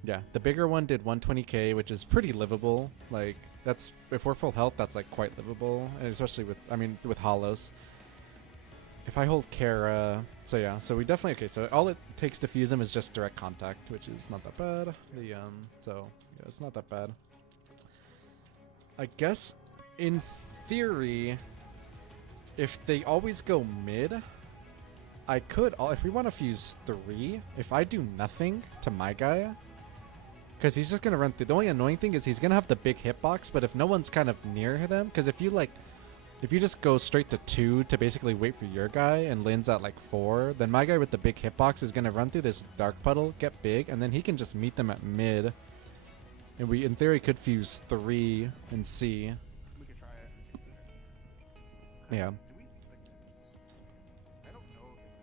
yeah, the bigger one did 120k, which is pretty livable. Like, that's, if we're full health, that's like quite livable. And especially with, I mean, with hollows. If I hold Kara, so yeah, so we definitely, okay, so all it takes to fuse him is just direct contact, which is not that bad. The, so, yeah, it's not that bad. I guess, in theory, if they always go mid, I could, if we want to fuse 3, if I do nothing to my guy, because he's just going to run through. The only annoying thing is he's going to have the big hitbox, but if no one's kind of near them, because if you like, if you just go straight to 2 to basically wait for your guy and Lin's at like 4, then my guy with the big hitbox is going to run through this dark puddle, get big, and then he can just meet them at mid. And we, in theory, could fuse 3 and C. We could try it. Yeah. Do we like this? I don't know if it's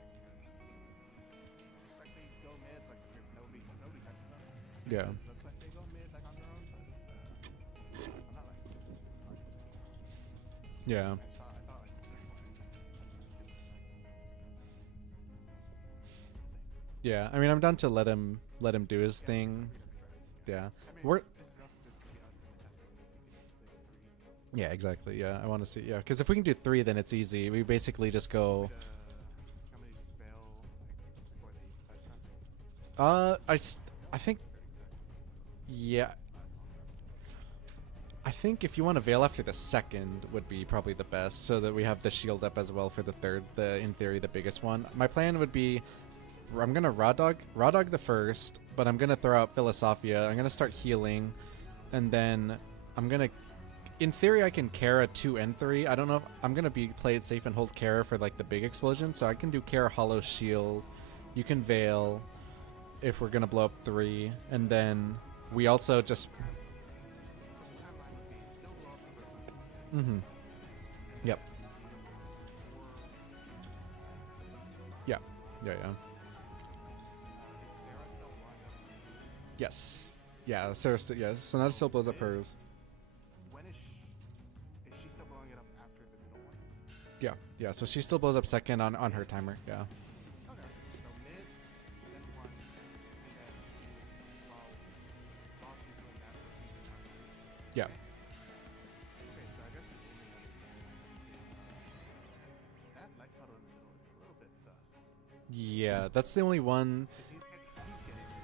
like, like they go Yeah. looks like they go mid like on their own, but I'm not like. Yeah. I saw like Yeah. I mean, I'm down to let him do his thing. Yeah. I mean, We're this is also just gonna be us and then testing if we can like three. Yeah, exactly. Yeah, I want to see. Yeah, because if we can do 3, then it's easy. We basically just go. How many just fail like before they touch time? I think 30 seconds. yeah. I think if you want to veil after the second would be probably the best, so that we have the shield up as well for the third. In theory, the biggest one. My plan would be, I'm gonna raw dog the first, but I'm gonna throw out Philosophia. I'm gonna start healing, and then I'm gonna. In theory, I can Kara 2 and 3. I don't know if I'm gonna play it safe and hold Kara for like the big explosion. So I can do Kara Hollow Shield. You can Veil if we're gonna blow up 3, and then we also just. So the timeline would be still blow up the first one. Mm-hmm. Yep. Yeah. Yeah. Yeah. Is Sarah still blowing up? Yes. Yeah. Sarah. Yes. So now still blows up hers. When is she still blowing it up after the middle one? Yeah. Yeah. So she still blows up second on her timer. Yeah. Okay. So mid, then one, and then while she's doing that, we're keeping time. Yeah. Okay, so I guess the only other thing is that light puddle in the middle is a little bit sus. Yeah. That's the only one. Because he's getting it too.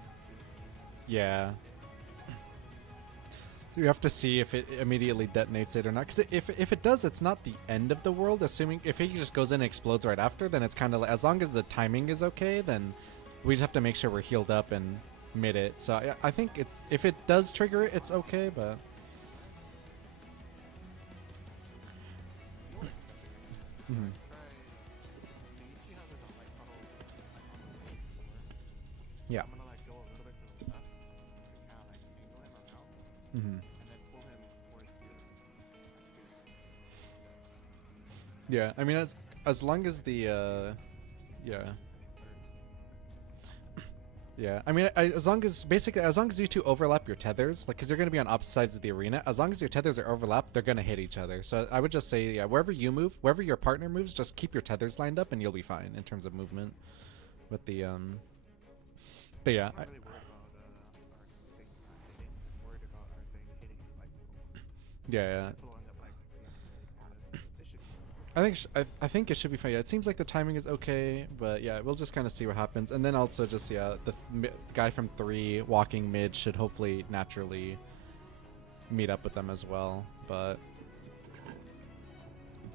Yeah. So you have to see if it immediately detonates it or not. Because if it does, it's not the end of the world. Assuming if it just goes in and explodes right after, then it's kind of like, as long as the timing is okay, then we just have to make sure we're healed up and mid it. So I think if it does trigger it, it's okay. But You know what? So you see how there's a light puddle like on the way before? yeah. I'm gonna like go a little bit to the left to kind of like angle him around, Mm-hmm. and then pull him towards here. Yeah. I mean, as long as the yeah. Yeah, I mean, as long as you two overlap your tethers, like, because you're going to be on opposite sides of the arena, as long as your tethers are overlapped, they're going to hit each other. So I would just say, yeah, wherever you move, wherever your partner moves, just keep your tethers lined up, and you'll be fine in terms of movement. With the but yeah, I'm not really worried about our thing not hitting. I'm worried about our thing hitting the light poles. yeah. Blowing up like this should be. I think I think it should be fine. Yeah, it seems like the timing is okay, but yeah, we'll just kind of see what happens, and then also just the guy from 3 walking mid should hopefully naturally meet up with them as well. But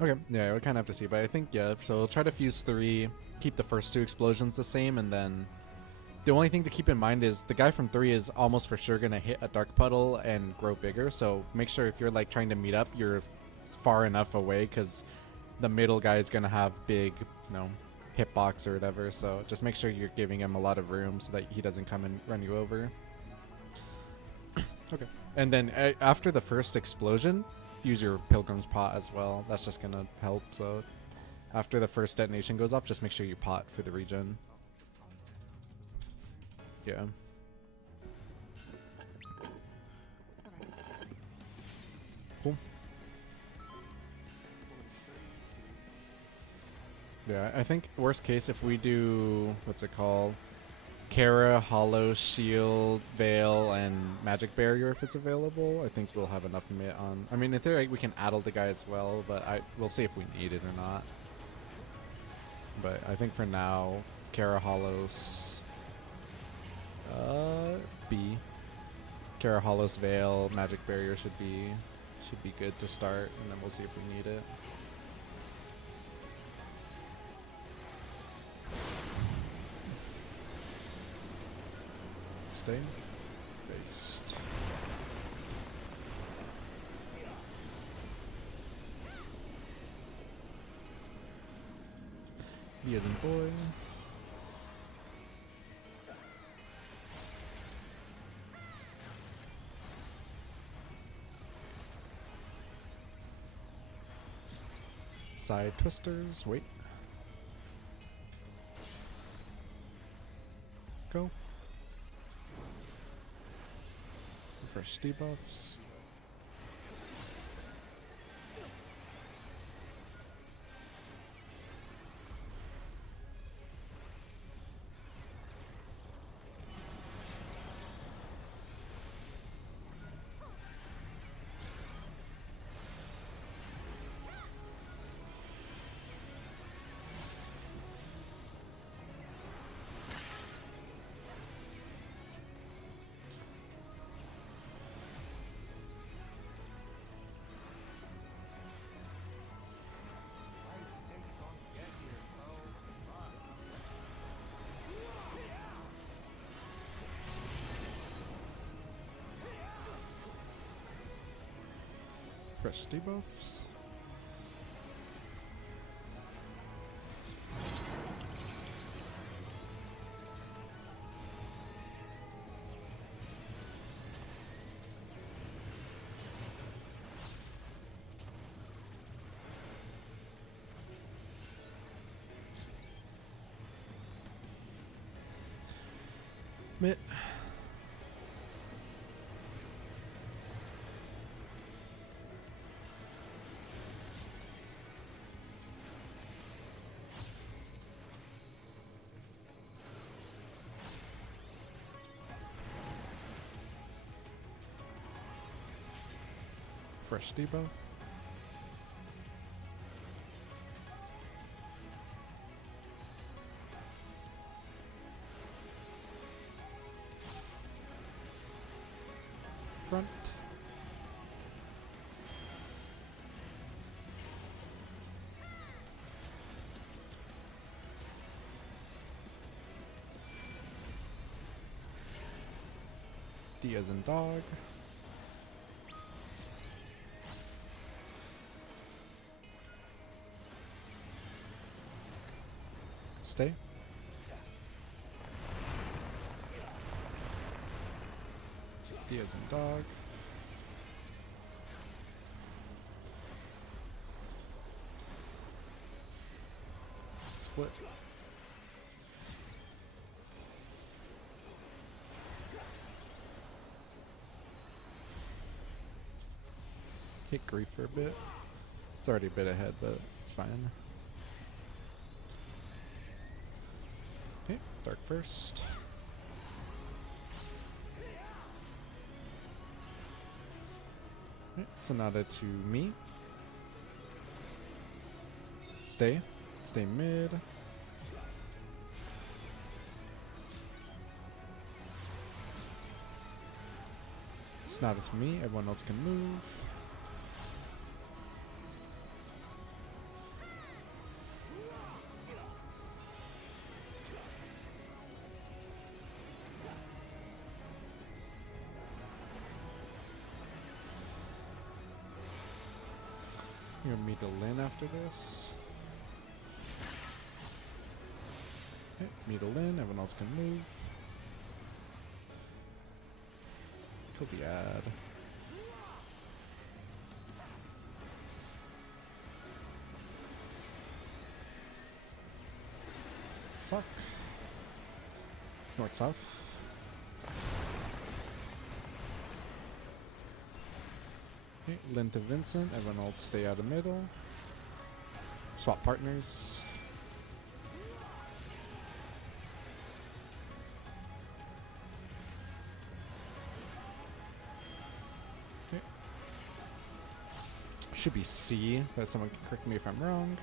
okay, yeah, we kind of have to see. But I think yeah, so we'll try to fuse 3, keep the first 2 explosions the same, and then the only thing to keep in mind is the guy from 3 is almost for sure gonna hit a dark puddle and grow bigger. So make sure if you're like trying to meet up, you're far enough away, because the middle guy is going to have big, hitbox or whatever. So just make sure you're giving him a lot of room so that he doesn't come and run you over. Okay. And then after the first explosion, use your Pilgrim's Pot as well. That's just going to help. So after the first detonation goes off, just make sure you pot for the regen. Yeah. Cool. Yeah, I think worst case if we do what's it called? Kara, Hollow, Shield, Veil, and Magic Barrier if it's available. I think we'll have enough mid on. I mean, in theory we can addle the guy as well, but we'll see if we need it or not. But I think for now, Kara, Hollows, B. Kara, Hollows, Veil, Magic Barrier should be good to start, and then we'll see if we need it. Stay. Based. B as in boy. Side twisters. Wait. Go. Fresh debuffs. Why is it taking so long to get here, bro? Fuck. Fresh debuffs. Mitt. Fresh debuff. Front. D as in dog. Stay. D as in dog. Split. Hit grief for a bit. It's already a bit ahead, but it's fine. Okay, dark first. Okay, Sonata to me. Stay. Stay mid. Sonata to me. Everyone else can move. You're gonna meet a Lin after this. Okay, meet a Lin, everyone else can move. Kill the ad. Suck. North south. Okay, Lin to Vincent, everyone else stay out of middle. Swap partners. Okay. Should be C, but someone can correct me if I'm wrong.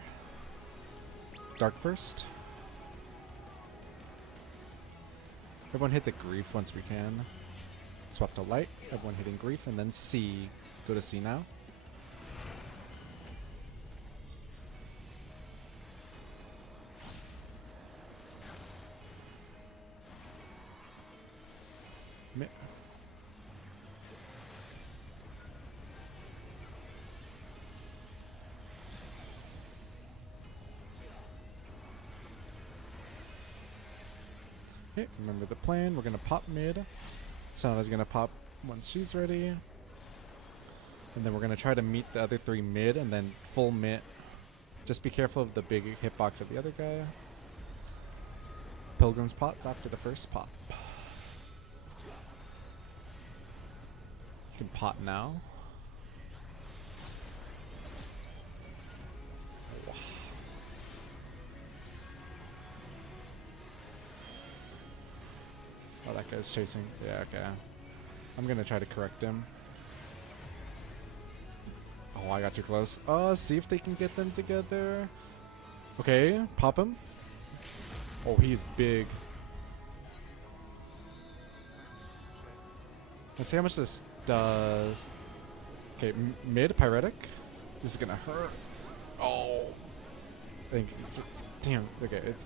Dark first. Everyone hit the grief once we can. Swap to light, everyone hitting grief, and then C. Go to C now. Mi- Okay, remember the plan. We're gonna pop mid. Sonata's gonna pop once she's ready. And then we're gonna try to meet the other three mid and then full mid. Just be careful of the big hitbox of the other guy. Pilgrim's pots after the first pop. You can pot now. Oh, that guy's chasing. Yeah, okay. I'm gonna try to correct him. Oh, I got too close. Oh, see if they can get them together. Okay, pop him. Oh, he's big. Let's see how much this does. Okay, mid pyretic. This is gonna hurt. Oh, damn. Okay, it's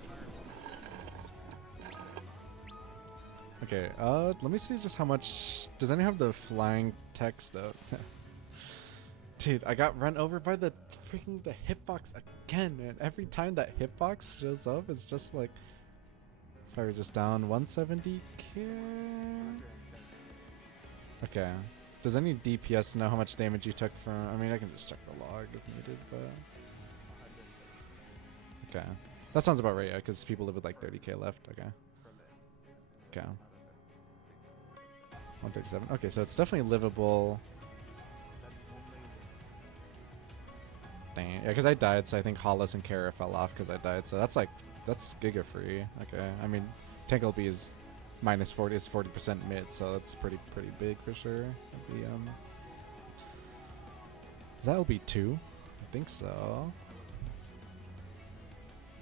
okay. Let me see just how much. Does anyone have the flying tech stuff? Dude, I got run over by the freaking the hitbox again, man. Every time that hitbox shows up, it's just like fire just down 170k. Okay. Does any DPS know how much damage you took from? I mean, I can just check the log if needed, but okay. That sounds about right, yeah, because people live with like 30k left. Okay. Okay. 137. Okay, so it's definitely livable. Dang. Yeah, because I died, so I think Hollis and Kara fell off because I died. So that's like, that's giga free. Okay. I mean, Tangleby is minus 40, is 40% mid, so that's pretty big for sure. The, is that LB2? I think so.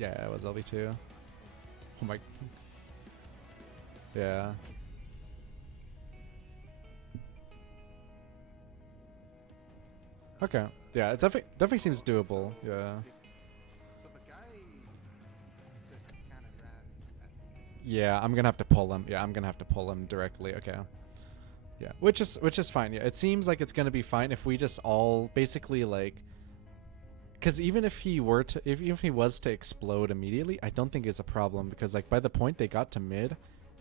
Yeah, it was LB2. Oh my. Yeah. Okay. Yeah, it definitely seems doable. Yeah. So the guy just kind of ran at me. Yeah, I'm gonna have to pull him. Yeah, I'm gonna have to pull him directly. Okay. Yeah, which is fine. Yeah, it seems like it's gonna be fine if we just all basically like, because even if he were to, even if he was to explode immediately, I don't think it's a problem because like by the point they got to mid,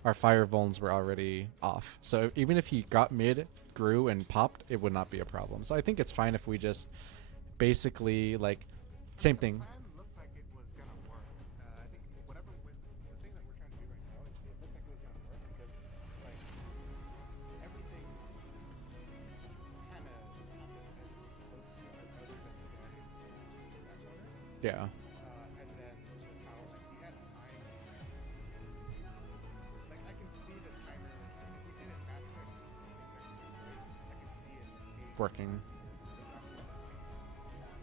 our fire vulns were already off. So even if he got mid, grew and popped, it would not be a problem. So I think it's fine if we just basically like same thing. The plan looked like it was gonna work. I think whatever the thing that we're trying to do right now, it looked like it was gonna work because like everything kind of happened as it was supposed to, other than the guy in that corner. Yeah. And then just how like he had time. Like I can see the timer. If we did it fast, like I can see it being Working.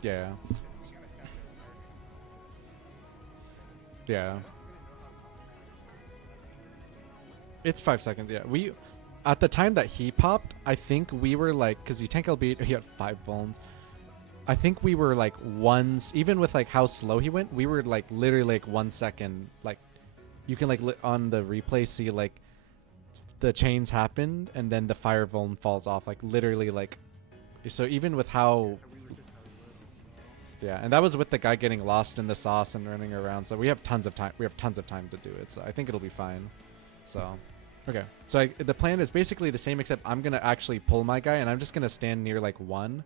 Yeah. because he kind of sat there starting. Yeah. It's 5 seconds. Yeah. We, at the time that he popped, I think we were like, because you tank LB, he had 5 bones. I think we were like ones, even with like how slow he went, we were like literally like 1 second. Like you can like on the replay see like the chains happened and then the fire vuln falls off. Like literally like, so even with how, So we were just a little slow. yeah, and that was with the guy getting lost in the sauce and running around. So we have tons of time. We have tons of time to do it. So I think it'll be fine. So, okay. So the plan is basically the same, except I'm gonna actually pull my guy, and I'm just gonna stand near like 1,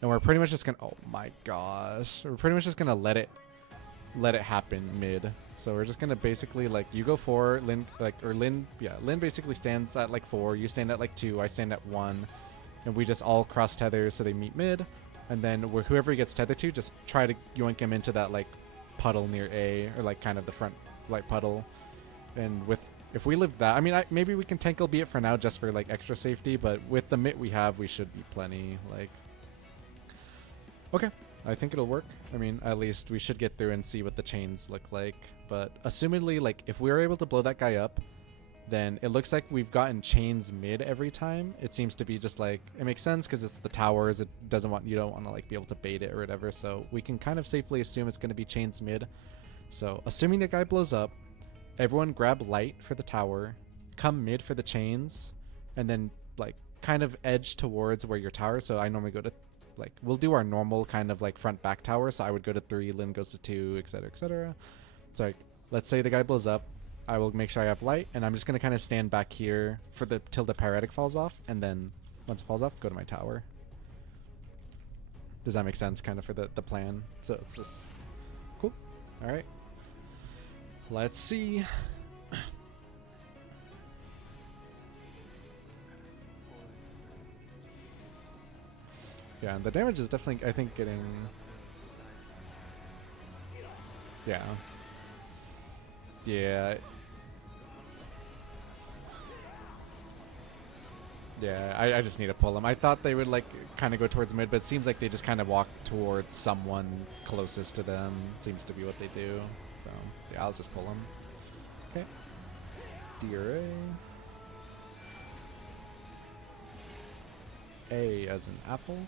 and we're pretty much just gonna. Oh my gosh, we're pretty much just gonna let it happen mid. So we're just gonna basically like you go 4, Lynn like or Lynn, yeah, Lynn basically stands at like 4. You stand at like 2. I stand at 1, and we just all cross tethers so they meet mid. And then whoever he gets tethered to, just try to yoink him into that like puddle near A, or like kind of the front light puddle. And with if we live that, I mean, maybe we can tank albeit for now just for like extra safety. But with the mitt we have, we should be plenty. Like, okay, I think it'll work. I mean, at least we should get through and see what the chains look like. But assumedly, like if we were able to blow that guy up, then it looks like we've gotten chains mid every time. It seems to be just like, it makes sense because it's the towers. It doesn't want, you don't want to like be able to bait it or whatever. So we can kind of safely assume it's going to be chains mid. So assuming the guy blows up, everyone grab light for the tower, come mid for the chains, and then like kind of edge towards where your tower. So I normally go to like, we'll do our normal kind of like front back tower. So I would go to 3, Lynn goes to 2, etc., etc. So like, let's say the guy blows up. I will make sure I have light, and I'm just going to kind of stand back here for till the pyretic falls off, and then once it falls off, go to my tower. Does that make sense kind of for the plan? So it's just cool. All right. Let's see. Yeah, the damage is definitely, I think, getting... Yeah. Yeah. Yeah, I just need to pull them. I thought they would, like, kind of go towards mid, but it seems like they just kind of walk towards someone closest to them. Seems to be what they do. So, yeah, I'll just pull them. Okay. DRA. A as an apple.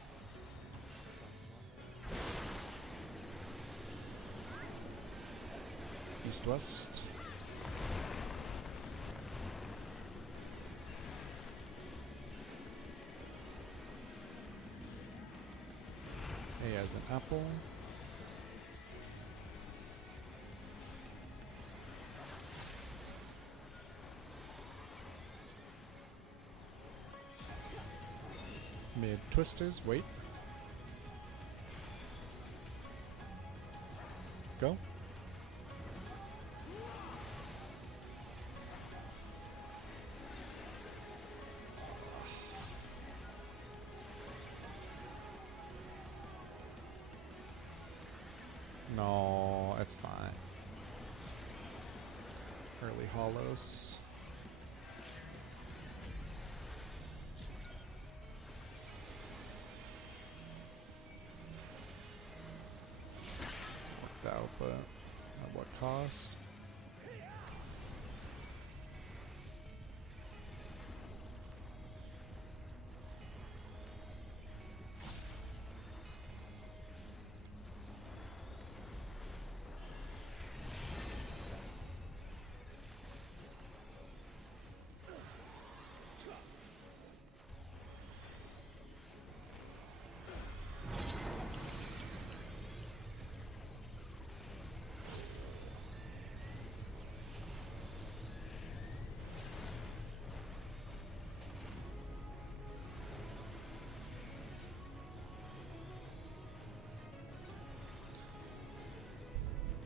East-west. A as an apple. Mid twisters, wait. Go. No, it's fine. Early hollows. Worked out, but at what cost?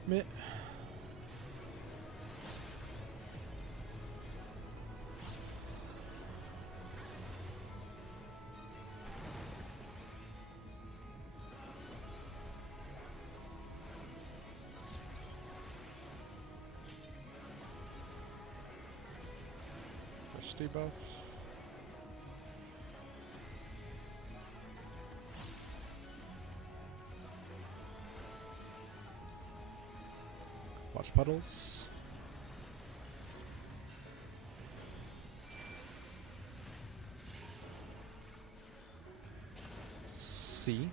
Meh. Fresh debuff. Watch puddles. C.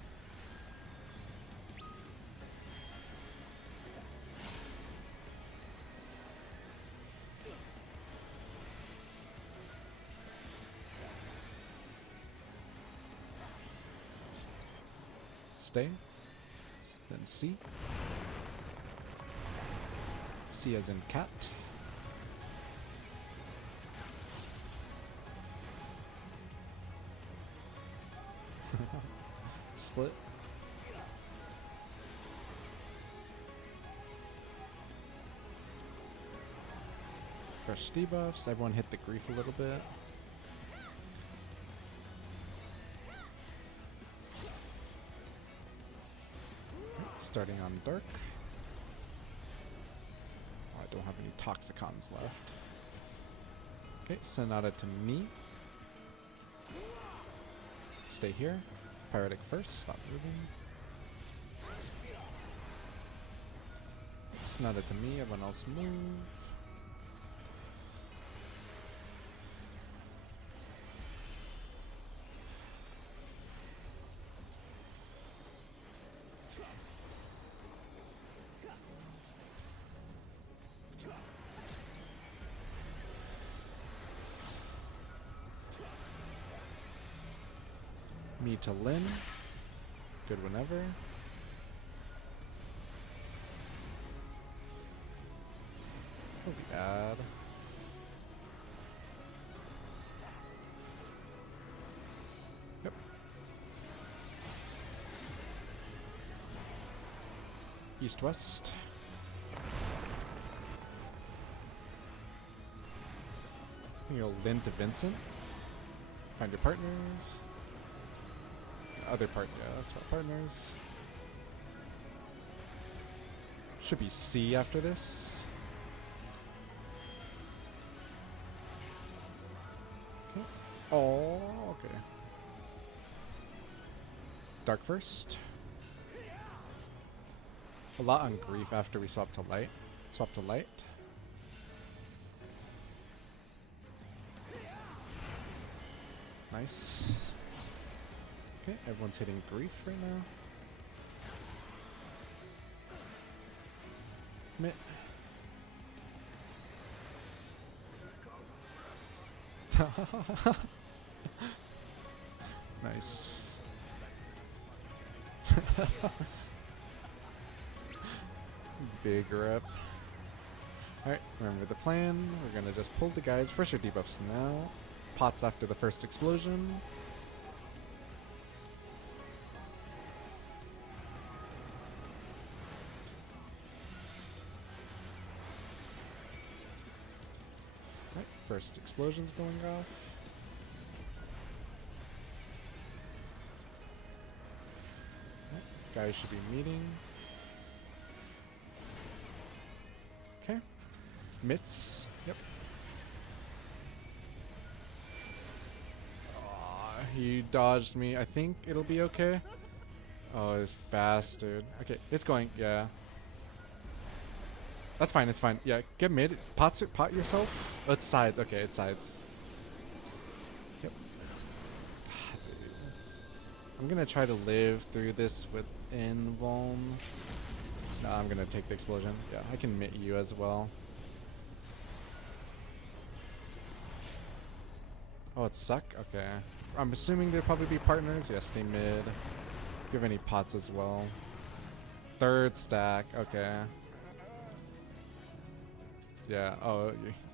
Stay. Then C. C as in cat. Split. Fresh debuffs. Everyone hit the grief a little bit. Starting on dark. Oh, I don't have any toxicons left. Okay, Sonata to me. Stay here. Pyretic first. Stop moving. Sonata to me. Everyone else move. Me to Lynn. Good whenever. Holy add. Yep. East west. You'll Lynn to Vincent. Find your partners. other part. Yeah, swap partners. Should be C after this. Okay. Oh, okay. Dark first. A lot on grief after we swap to light. Swap to light. Nice. Okay, everyone's hitting grief right now. Mitt. Nice. Big rep. Alright, remember the plan. We're gonna just pull the guys. Pressure debuffs now. Pots after the first explosion. Right, first explosion's going off. Right, guys should be meeting. Okay. Mitts. Yep. He dodged me. I think it'll be okay. Oh, this bastard. Okay, it's going. Yeah. That's fine. It's fine. Yeah, get mid. Pot yourself. Oh, it's sides. Okay, it's sides. Yep. I'm gonna try to live through this with invuln. No, I'm gonna take the explosion. Yeah, I can mitt you as well. Oh, it's suck? Okay. I'm assuming they'll probably be partners. Yeah, stay mid. Do you have any pots as well? Third stack. Okay. Yeah. Oh,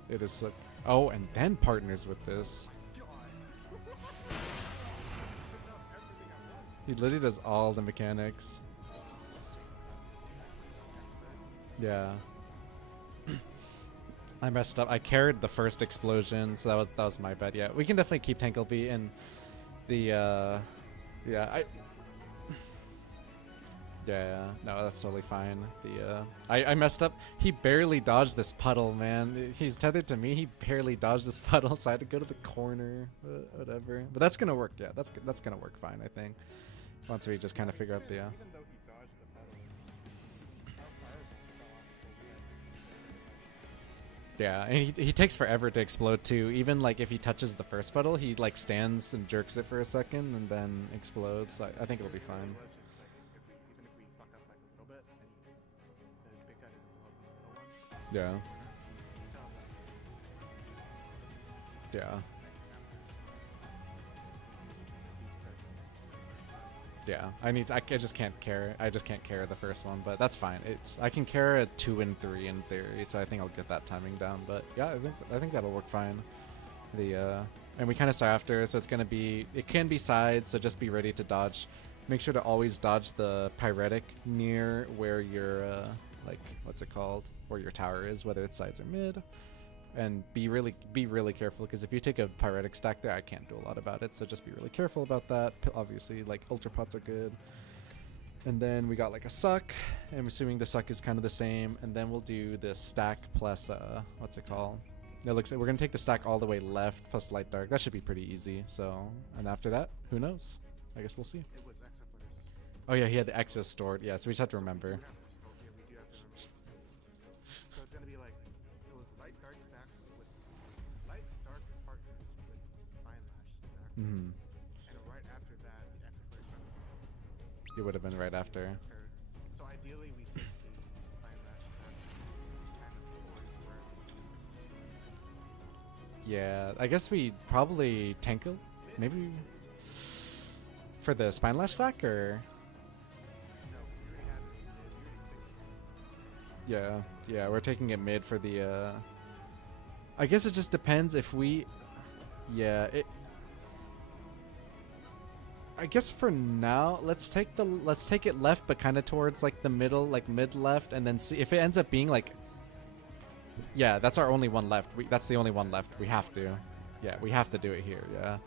it is. Oh, and then partners with this. He literally does all the mechanics. Yeah. I messed up. I carried the first explosion, so that was my bad. Yeah, we can definitely keep Tankleby in the yeah, no, that's totally fine. I messed up. He barely dodged this puddle, man. He's tethered to me. He barely dodged this puddle, so I had to go to the corner. Whatever. But that's gonna work. Yeah, that's gonna work fine, I think. Once we just kind of figure out the Even though he dodged the puddle, how far is he fell off? yeah, and he takes forever to explode too. Even like if he touches the first puddle, he like stands and jerks it for a second and then explodes. So I think it'll be fine. Even if we fuck up like a little bit, and the big guy doesn't blow up the middle one, Yeah. we still have that. Yeah. Yeah, I just can't carry. I just can't carry the first one, but that's fine. I can carry a 2 and 3 in theory, so I think I'll get that timing down. But yeah, I think that'll work fine. And we kind of start after, so it can be sides, so just be ready to dodge. Make sure to always dodge the pyretic near where your like what's it called, where your tower is, whether it's sides or mid. And be really careful, because if you take a pyretic stack there, I can't do a lot about it, so just be really careful about that. Obviously, like ultra pots are good. And then we got like a suck. I'm assuming the suck is kind of the same. And then we'll do the stack plus what's it called? It looks like we're gonna take the stack all the way left plus light dark. That should be pretty easy. So, and after that, who knows? I guess we'll see. It was Exiflers. Oh yeah, he had the X's stored. Yeah, so we just have to remember. We do have to remember. So it's gonna be like it was light dark stack with light dark partners with spine lash stack, Mm-hmm. and right after that the Exiflers started. It would have been right after. So ideally we take the spine lash stack kind of towards where. Yeah, I guess we probably tank it. Maybe for the spine lash stack, or No, we already have it. yeah, we're taking it mid for the. I guess it just depends if we. Yeah, I guess for now, let's take it left, but kind of towards like the middle, like mid left, and then see if it ends up being like. Yeah, that's our only one left. That's the only one left. We have to. Yeah, we have to do it here. Yeah.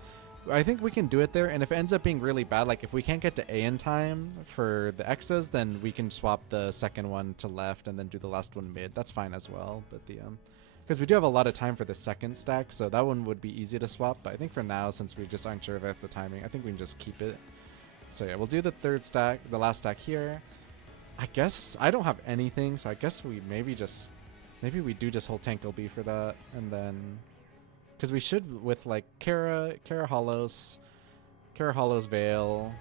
I think we can do it there, and if it ends up being really bad, like if we can't get to A in time for the X's, then we can swap the second one to left and then do the last one mid. That's fine as well. But the because we do have a lot of time for the second stack, so that one would be easy to swap. But I think for now, since we just aren't sure about the timing, I think we can just keep it. So yeah, we'll do the third stack, the last stack here. I guess I don't have anything, so I guess we maybe we do just hold Tank LB for that, and then because we should with like Kara Hollows Veil,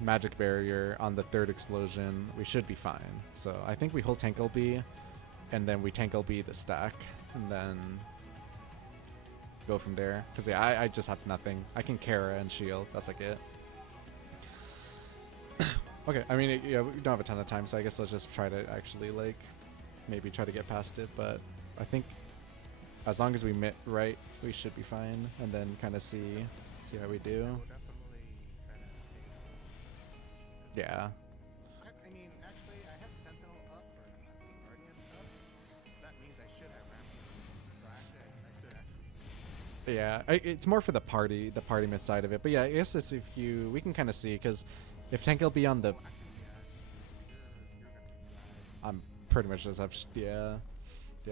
Magic Barrier on the third explosion, we should be fine. So I think we hold Tank LB, and then we Tank LB the stack, and then go from there. Because yeah, I just have nothing. I can Kara and shield. That's like it. Okay, I mean, yeah, we don't have a ton of time, so I guess let's just try to actually, like, maybe try to get past it, but I think as long as we mit right, we should be fine, and then kind of see how we do. Yeah, we'll definitely try to see. Yeah. I mean, actually, I have Sentinel up, or not Sentinel, Guardian up, so that means I should have Ramp. Or actually, I should actually. Yeah, it's more for the party myth side of it, but yeah, I guess if we can kind of see, because if Tank will be on the... Oh, actually, yeah, you're gonna be I'm pretty much just have... Yeah,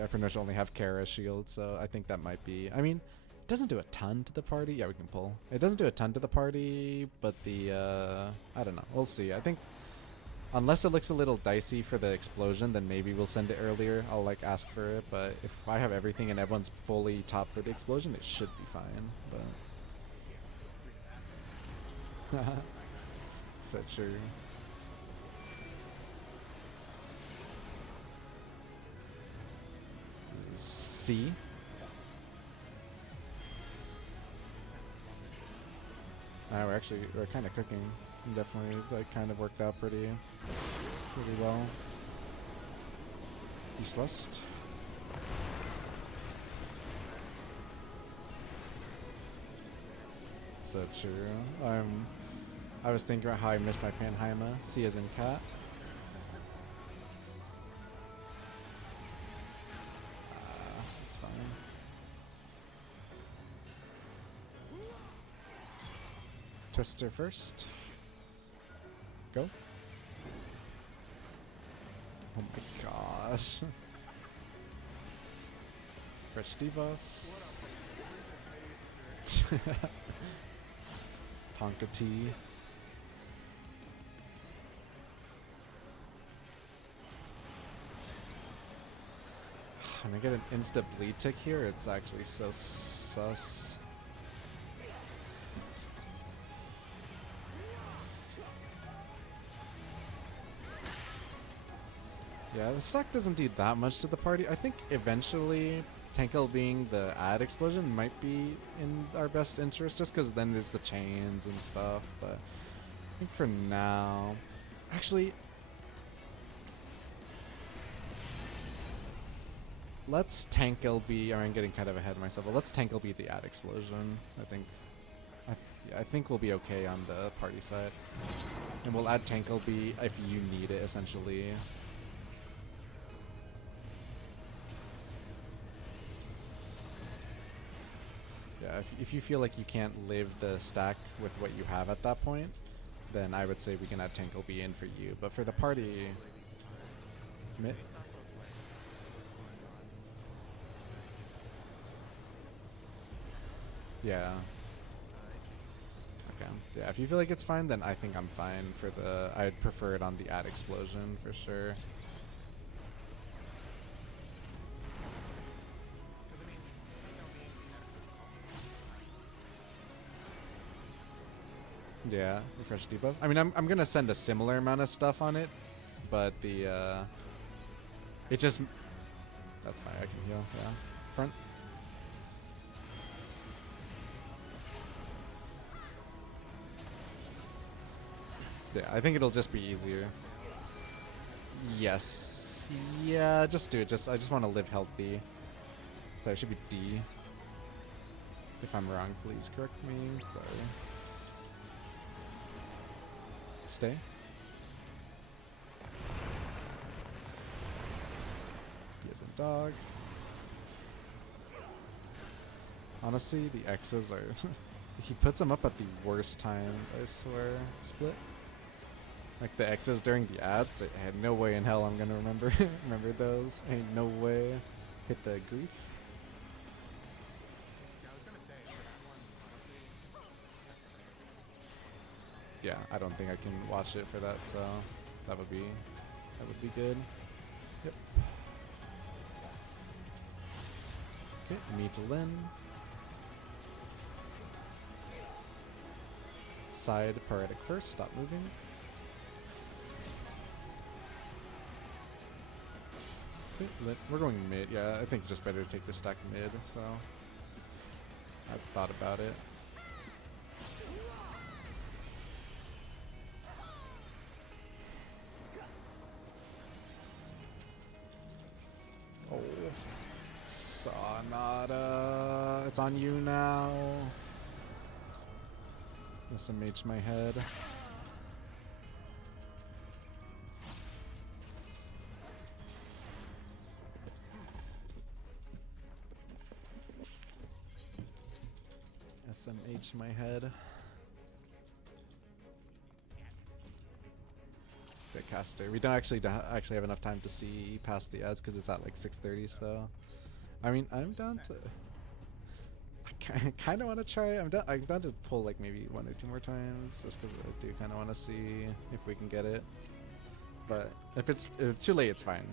I pretty much only have Kara shield, so I think that might be... I mean, it doesn't do a ton to the party. Yeah, we can pull. It doesn't do a ton to the party, but the... I don't know. We'll see. I think unless it looks a little dicey for the explosion, then maybe we'll send it earlier. I'll, like, ask for it, but if I have everything and everyone's fully top for the explosion, it should be fine, but... Is that true? C. We're kind of cooking. Definitely, like, kind of worked out pretty well. East west. So true. I was thinking about how I missed my Panheima. C as in cat. It's fine. Twister first. Go. Oh my gosh. Fresh debuff. Tonka T. When I get an insta bleed tick here, it's actually so sus. Yeah, the stack doesn't do that much to the party. I think eventually Tankel being the ad explosion might be in our best interest, just because then there's the chains and stuff, but I think for now... Actually... Let's tank LB. I'm getting kind of ahead of myself, but let's tank LB the ad explosion. I think we'll be okay on the party side, and we'll add tank LB if you need it, essentially. Yeah, if you feel like you can't live the stack with what you have at that point, then I would say we can add tank LB in for you. But for the party, yeah. Okay. Yeah, if you feel like it's fine, then I think I'm fine for the... I'd prefer it on the ad explosion for sure. Yeah, refresh debuff. I mean, I'm gonna send a similar amount of stuff on it, but the it just... That's fine, I can heal, yeah. Front. Yeah, I think it'll just be easier. Yes. Yeah, just do it. I just want to live healthy. So it should be D. If I'm wrong, please correct me. Sorry. Stay. D as in dog. Honestly, the X's are He puts them up at the worst time, I swear. Split. Like the X's during the ads, I had no way in hell I'm gonna remember remember those. Ain't no way. Hit the grief. Yeah, I was gonna say for that one, honestly, that's Yeah, I don't think I can watch it for that, so that would be good. Yep. Okay, me to Lin. Side Poetic first, stop moving. Okay, we're going mid, yeah, I think just better to take the stack mid, so I've thought about it. Oh, Sonata, it's on you now. SMH my head. SMH my head. The caster. We don't actually have enough time to see past the ads because it's at like 6:30. So, I mean, I'm down to. I kind of want to try. I'm down to pull like maybe 1 or 2 more times just because I do kind of want to see if we can get it. But if it's too late, it's fine.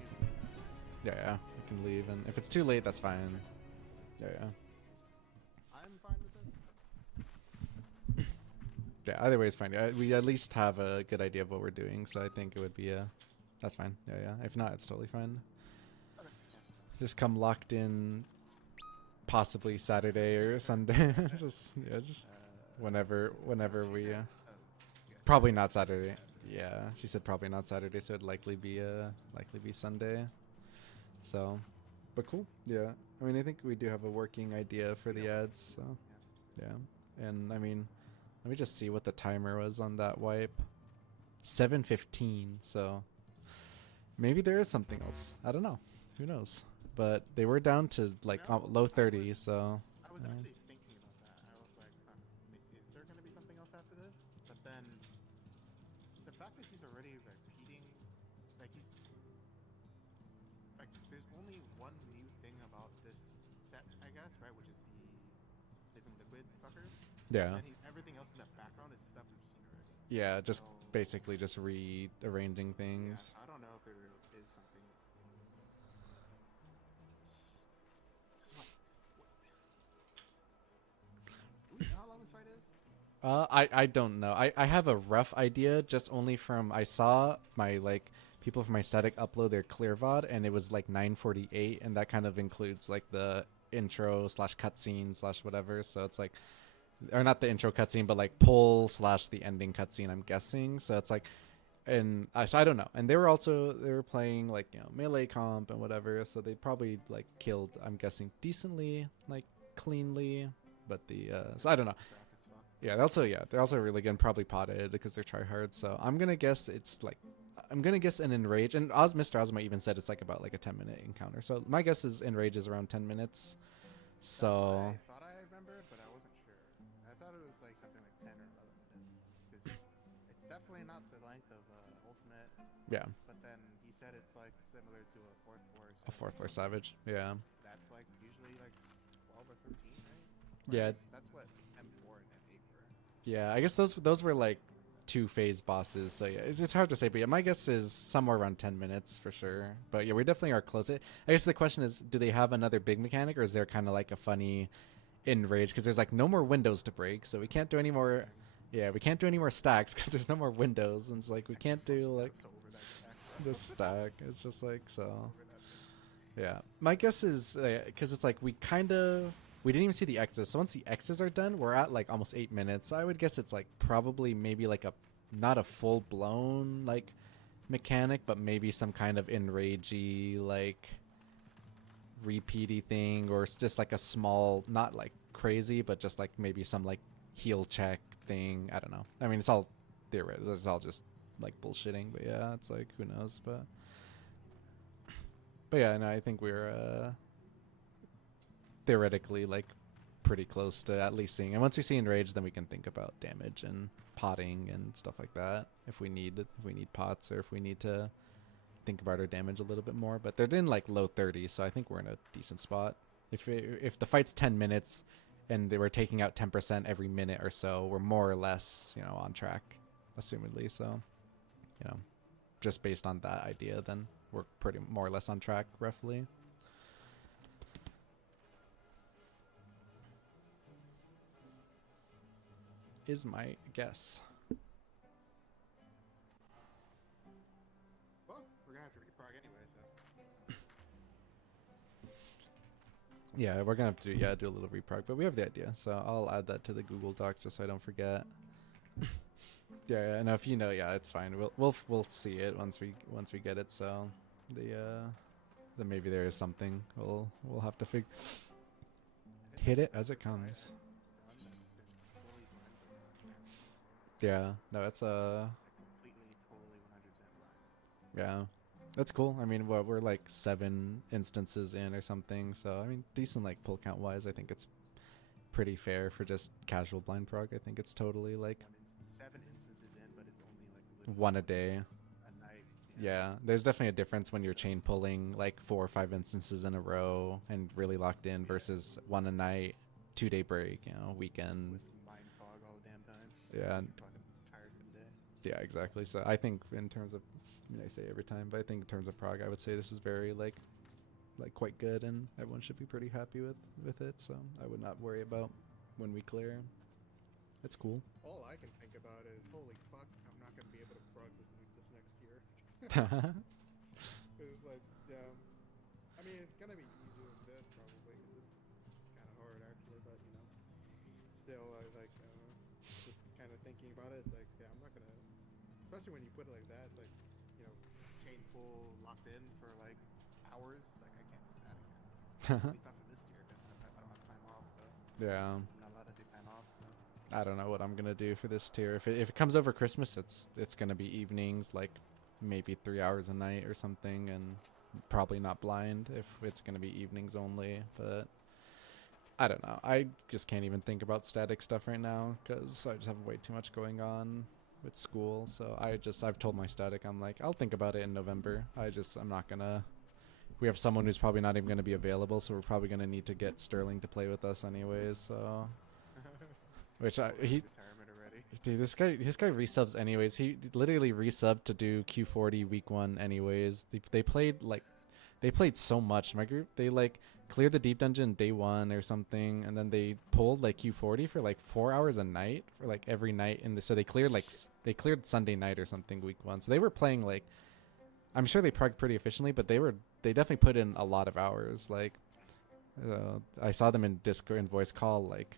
Yeah, we can leave, and if it's too late, that's fine. Yeah. I'm fine with it. Yeah, either way is fine. Yeah, we at least have a good idea of what we're doing, so I think it would be that's fine. Yeah. If not, it's totally fine. Okay. Just come locked in, possibly Saturday or Sunday. just whenever we. Probably not Saturday. Yeah, she said probably not Saturday, so it'd likely be Sunday. So, but cool. Yeah, I mean, I think we do have a working idea for the ads. So, yeah, and I mean. Let me just see what the timer was on that wipe. 7:15. So maybe there is something else. I don't know. Who knows? But they were down to like low 30s. So I was actually thinking about that. I was like, is there going to be something else after this? But then the fact that he's already repeating, like there's only one new thing about this set, I guess, right? Which is the living liquid fuckers. yeah. And everything else in the background is stuff we've seen already. Yeah, just So, basically just rearranging things. yeah, I don't know if there is something. Do we know how long this fight is? I don't know. I have a rough idea, just only from I saw my like people from my static upload their clear VOD, and it was like 9:48, and that kind of includes like the intro / cutscene / whatever. So it's like, or not the intro cutscene, but like pull / the ending cutscene, I'm guessing. So it's like, and so I don't know. And they were playing like, you know, melee comp and whatever. So they probably like killed, I'm guessing, decently, like cleanly. But so I don't know. Yeah, they're also really good and probably potted because they're tryhard. So I'm gonna guess it's like, I'm gonna guess an enrage. And Mr. Ozma even said it's like about like a 10-minute encounter. So my guess is enrage is around 10 minutes. So I thought I remembered, but I wasn't sure. I thought it was like something like 10 or 11 minutes, because it's definitely not the length of Ultimate. yeah, But then he said it's like similar to a fourth floor. a 4th floor savage. Yeah. That's like usually like 12 or 13, right? Yeah. That's what M4 and M8 were. Yeah, I guess those were like 2-phase bosses. So yeah, it's hard to say, but yeah, my guess is somewhere around 10 minutes for sure. But yeah, we definitely are close. I guess the question is, do they have another big mechanic, or is there kind of like a funny enrage? Because there's like no more windows to break, so we can't do any more. Yeah, we can't do any more stacks because there's no more windows, and it's like we can't do like So over that stack. the stack. It's just like so. Yeah, my guess is because it's like we didn't even see the X's. So once the X's are done, we're at like almost 8 minutes. So I would guess it's like probably maybe like not a full blown like mechanic, but maybe some kind of enragey like repeaty thing, or it's just like a small, not like crazy, but just like maybe some like heal check thing. I don't know. I mean, it's all theoretical. It's all just like bullshitting. But yeah, it's like who knows. But yeah, no, I think we're theoretically like pretty close to at least seeing. And once we see enrage, then we can think about damage and potting and stuff like that. If we need pots, or if we need to think about our damage a little bit more. But they're in like low 30s, so I think we're in a decent spot. If the fight's 10 minutes and they were taking out 10% every minute or so, we're more or less, you know, on track, assumedly. So, you know, just based on that idea, then we're pretty more or less on track, roughly. Is my guess. Well, we're gonna have to reprog anyway, so. Yeah, we're gonna have to do a little reprog, but we have the idea, so I'll add that to the Google Doc just so I don't forget. Yeah, and if you know, yeah, it's fine. We'll see it once we get it. So then maybe there is something we'll have to hit it as it comes. Yeah, no, it's completely, totally 100% blind. yeah, that's cool. I mean, we're like 7 instances in or something, so I mean, decent like pull count wise. I think it's pretty fair for just casual blind prog. I think it's totally like 7 instances in, but it's only like one a day. a night. Yeah, there's definitely a difference when you're chain pulling like 4 or 5 instances in a row and really locked in versus one a night, 2-day break, you know, weekend. With mind fog all the damn time. Yeah. Fucking tired from the day. Yeah, exactly. So I think in terms of, I mean, I say every time, but I think in terms of prog, I would say this is very like quite good, and everyone should be pretty happy with it. So I would not worry about when we clear. It's cool. All I can think about is, holy fuck, I'm not gonna be able to prog this next year. It's like, I mean, it's gonna be easier than this probably, because this is kind of hard actually, but you know, still, I like just kind of thinking about it. It's like, yeah, I'm not gonna, especially when you put it like that. It's like, you know, chain pull locked in for like hours. It's like, I can't do that again. At least not for this tier, because I don't have time off. So Yeah. I'm not allowed to do time off. So I don't know what I'm gonna do for this tier. If it comes over Christmas, it's gonna be evenings, like maybe 3 hours a night or something, and probably not blind if it's gonna be evenings only. But I don't know. I just can't even think about static stuff right now because I just have way too much going on with school. So I've told my static, I'm like, I'll think about it in November. I'm not gonna. We have someone who's probably not even gonna be available, so we're probably gonna need to get Sterling to play with us anyways. So. Which he, retirement already. dude, this guy resubs anyways. He literally resubbed to do Q40 week 1 anyways. They played so much. My group, they like cleared the deep dungeon day 1 or something, and then they pulled like Q40 for like 4 hours a night for like every night. So they cleared Sunday night or something week 1. So they were playing like, I'm sure they progged pretty efficiently, but they definitely put in a lot of hours. Like, I saw them in Discord and voice call like.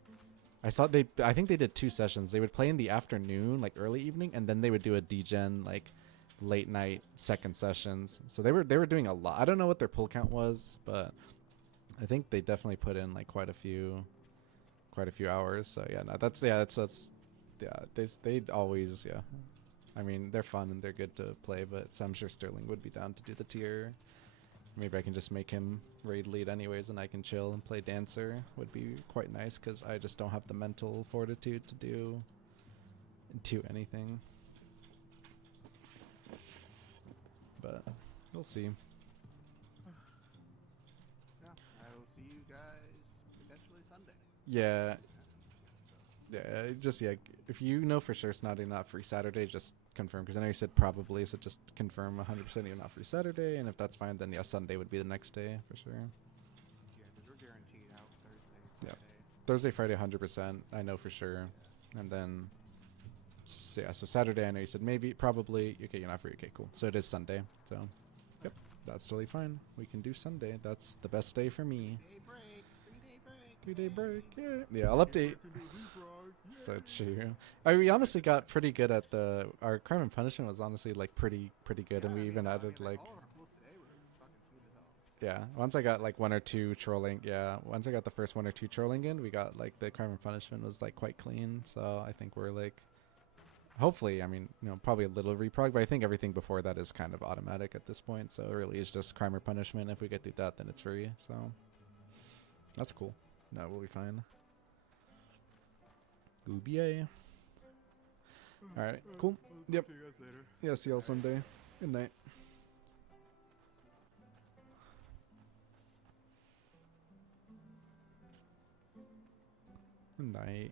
I think they did 2 sessions. They would play in the afternoon, like early evening, and then they would do a degen like late night second sessions. So they were doing a lot. I don't know what their pull count was, but I think they definitely put in like quite a few hours. So yeah, no, that's they always, yeah. I mean, they're fun and they're good to play, but I'm sure Sterling would be down to do the tier. Maybe I can just make him raid lead anyways, and I can chill and play dancer. Would be quite nice, because I just don't have the mental fortitude to do anything. But we'll see. Yeah, I will see you guys potentially Sunday. Yeah. Yeah, if you know for sure Snotty not free Saturday, just confirm, because I know you said probably, so just confirm 100% you're not free Saturday, and if that's fine, then yeah, Sunday would be the next day for sure. Yeah, because we're guaranteed out Thursday, Friday. Thursday, Friday, 100%, I know for sure. Yeah. And then, so Saturday, I know you said maybe, probably, okay, you're not free, okay, cool. So it is Sunday, so, yep, that's totally fine. We can do Sunday, that's the best day for me. 3-day break, yeah. Yeah, I'll update. So true. We honestly got pretty good at our crime and punishment was honestly like pretty good, and we even added like, all of our pulls today were fucking smooth as hell. yeah. Once I got like 1 or 2 trolling, once I got the first 1 or 2 trolling in, we got like the crime and punishment was like quite clean. So I think we're like, hopefully, I mean, you know, probably a little reprog, but I think everything before that is kind of automatic at this point. So it really is just crime or punishment. If we get through that, then it's free. So that's cool. No, we'll be fine. Goobier. All right, cool. I'll Yep. talk to you guys later. Yeah, see y'all Sunday. Good night. Good night.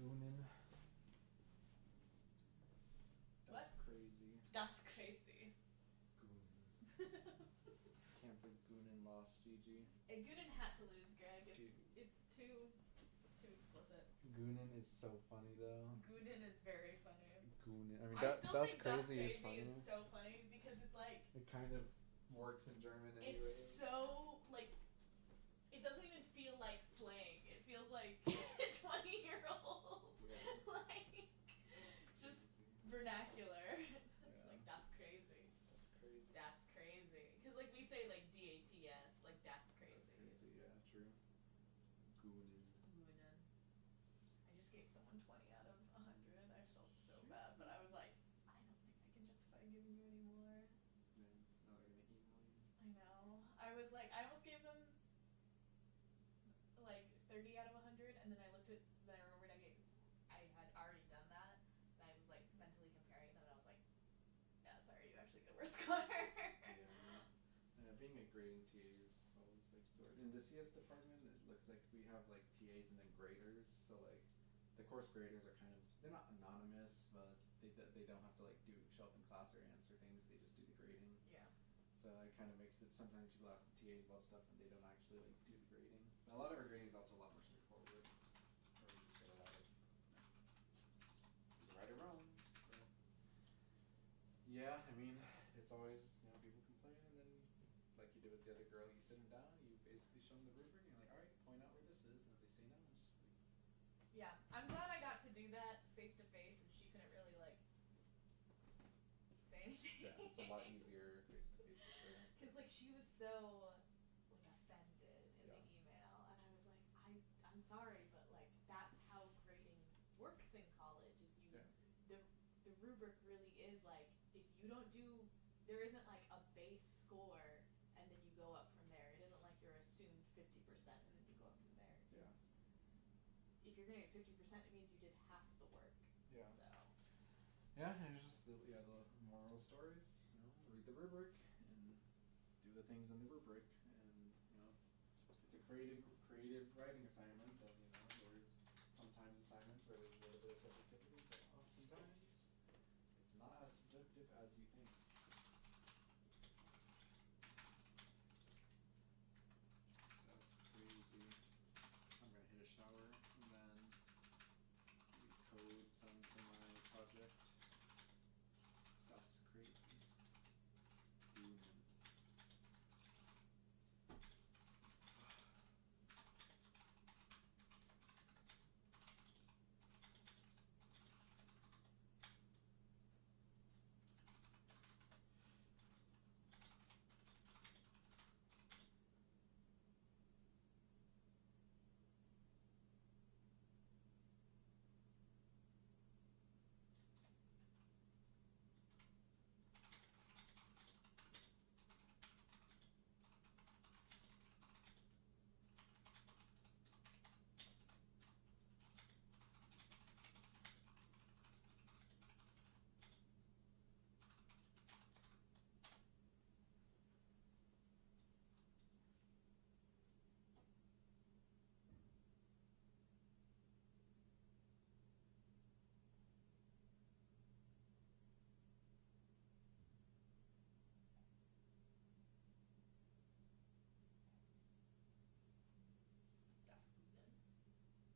Goonin. What? That's crazy. That's crazy. Goonin. Can't believe Goonin lost, GG. Goonin had to lose, Greg. Dude. It's too explicit. Goonin is so funny though. Goonin is very funny. Goonin. I mean, I still that's think crazy That's is funny. Crazy is so funny because it's like It kind of works in German anyway. it's so like it doesn't even feel like slang. It feels like 20-year-old Yeah. like just vernacular. It's like that's crazy. That's crazy. That's crazy. Because like we say like DATS, like that's crazy. That's crazy, yeah, true. Goonin. Goonin. I just gave someone 20 out of 100. I felt so bad, but I was like, I don't think I can justify giving you any more. Yeah, now they're gonna email you. I know. I was like, I almost gave them like 30 out of 100, and then I looked at, then I remembered I had already done that, and I was like mentally comparing them, and I was like, yeah, sorry, you actually get a worse score. Yeah. Being a grading TA is always like, in the CS department, it looks like we have like TAs and then graders, so like the course graders are kind of, they're not anonymous, but they don't have to like show up in class or answer things, they just do the grading. Yeah. So it kind of makes it, sometimes people ask the TAs about stuff and they don't actually like do the grading. And a lot of our grading is also a lot more straightforward. Or we just get a lot of, is it right or wrong? So, yeah, I mean, it's always, people complain, and then like you did with the other girl, you sit them down, you basically show them the rubric, and you're like, alright, point out where this is, and if they say no, it's just like. Yeah, I'm glad I got to do that face to face, and she couldn't really like say anything. Yeah, it's a lot easier face to face for sure. Cause like she was so like offended in Yeah. the email, and I was like, I'm sorry, but like that's how grading works in college. Is the rubric really is like, if you don't do, there isn't like a base score and then you go up from there. It isn't like you're assumed 50% and then you go up from there. Yeah. If you're gonna get 50%, it means you did half the work. Yeah. So. Yeah, and it's just the moral stories, read the rubric and do the things in the rubric, and it's a creative writing assignment, but there's sometimes assignments where there's a little bit of subjectivity, but oftentimes it's not as subjective as you think. That's crazy. I'm gonna hit a shower and then code some for my project. That's crazy. Goonin.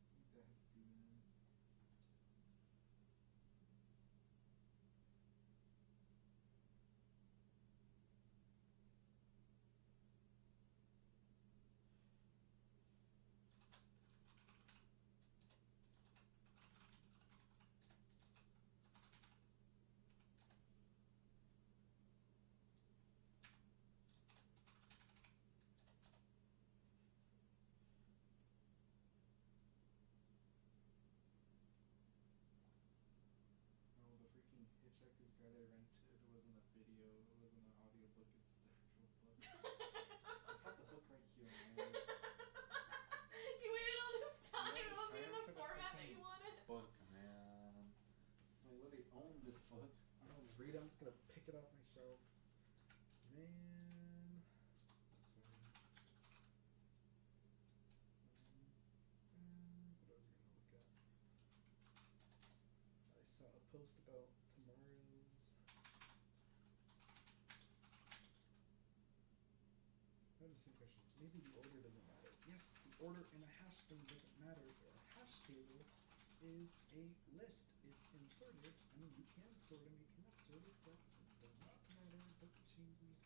That's good. That's good. No, the freaking Hitchhiker's Guide I rented wasn't a video, it wasn't an audiobook, it's the actual book. I got the book right here, man. You waited all this time. Yeah, It wasn't even for the the format that freaking you wanted. Book, man. I literally own this book. I'm gonna read it, I'm just gonna pick it off my shelf. Man. That's right. What I was gonna look at. order in a hash string doesn't matter. A hash table is a list. It's inserted. I mean, you can sort them, you can have sorted sets. It does not matter. It doesn't change anything.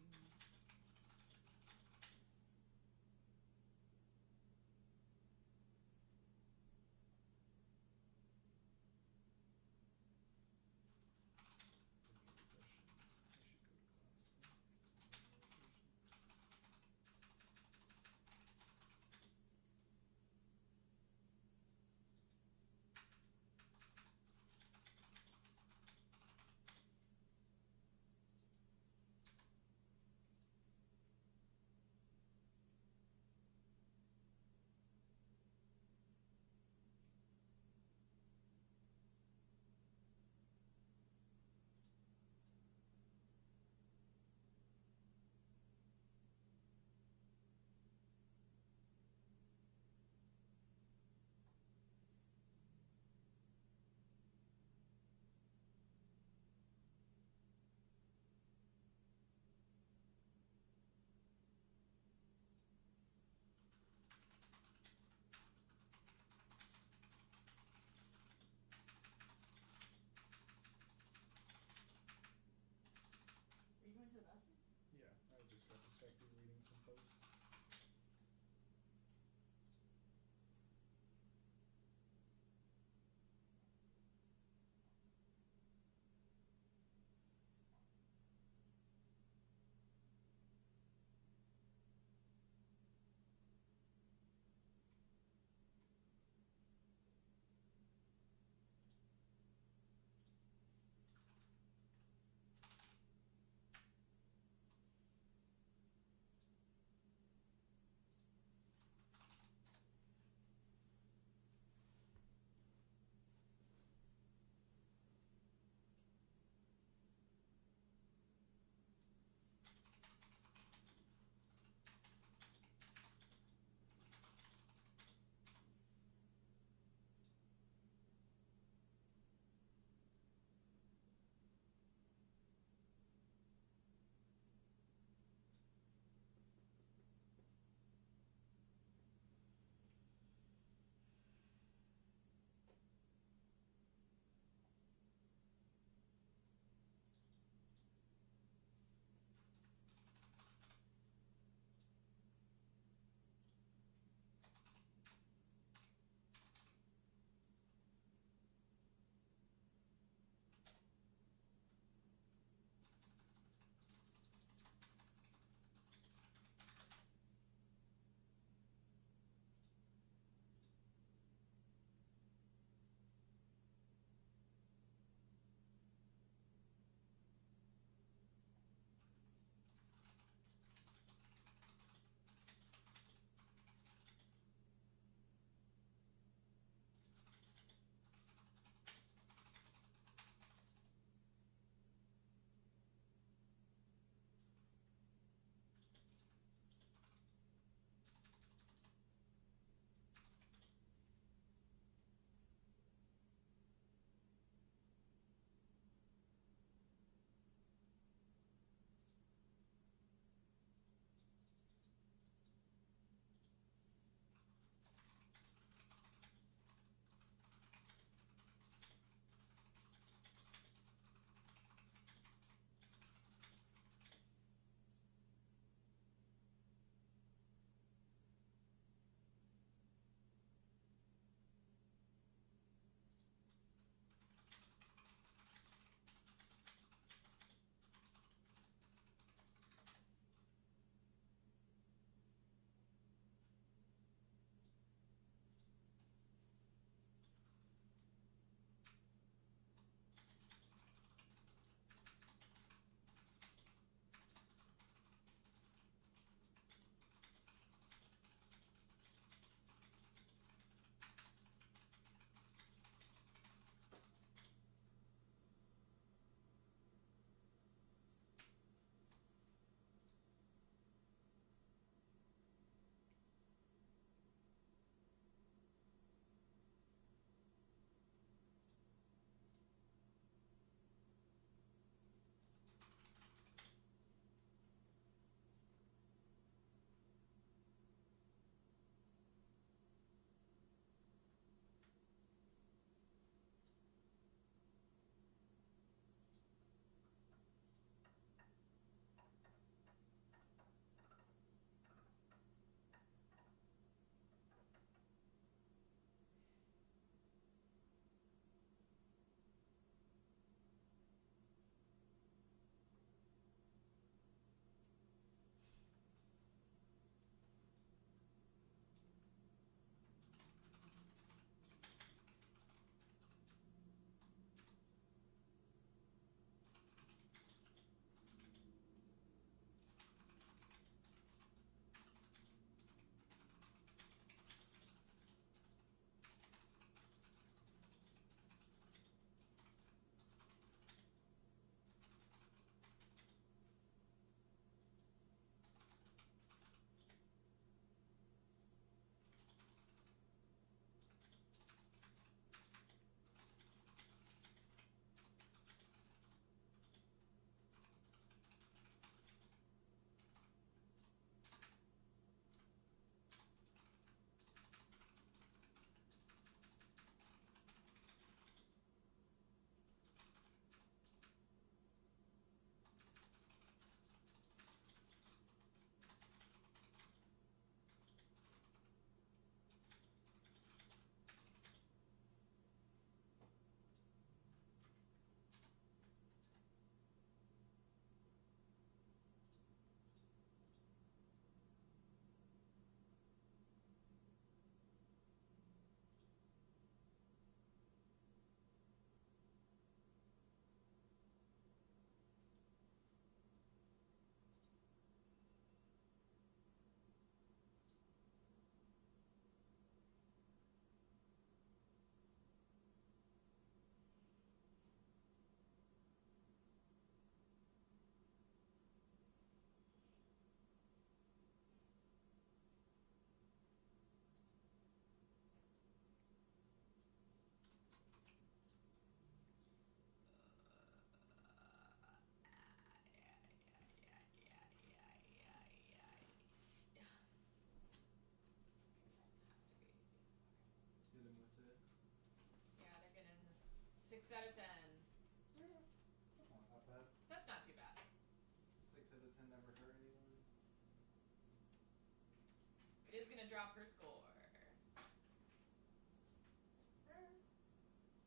drop her score.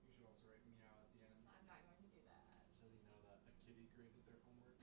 You should also write meow at the end. I'm not going to do that. So you know that a kitty graded their homework.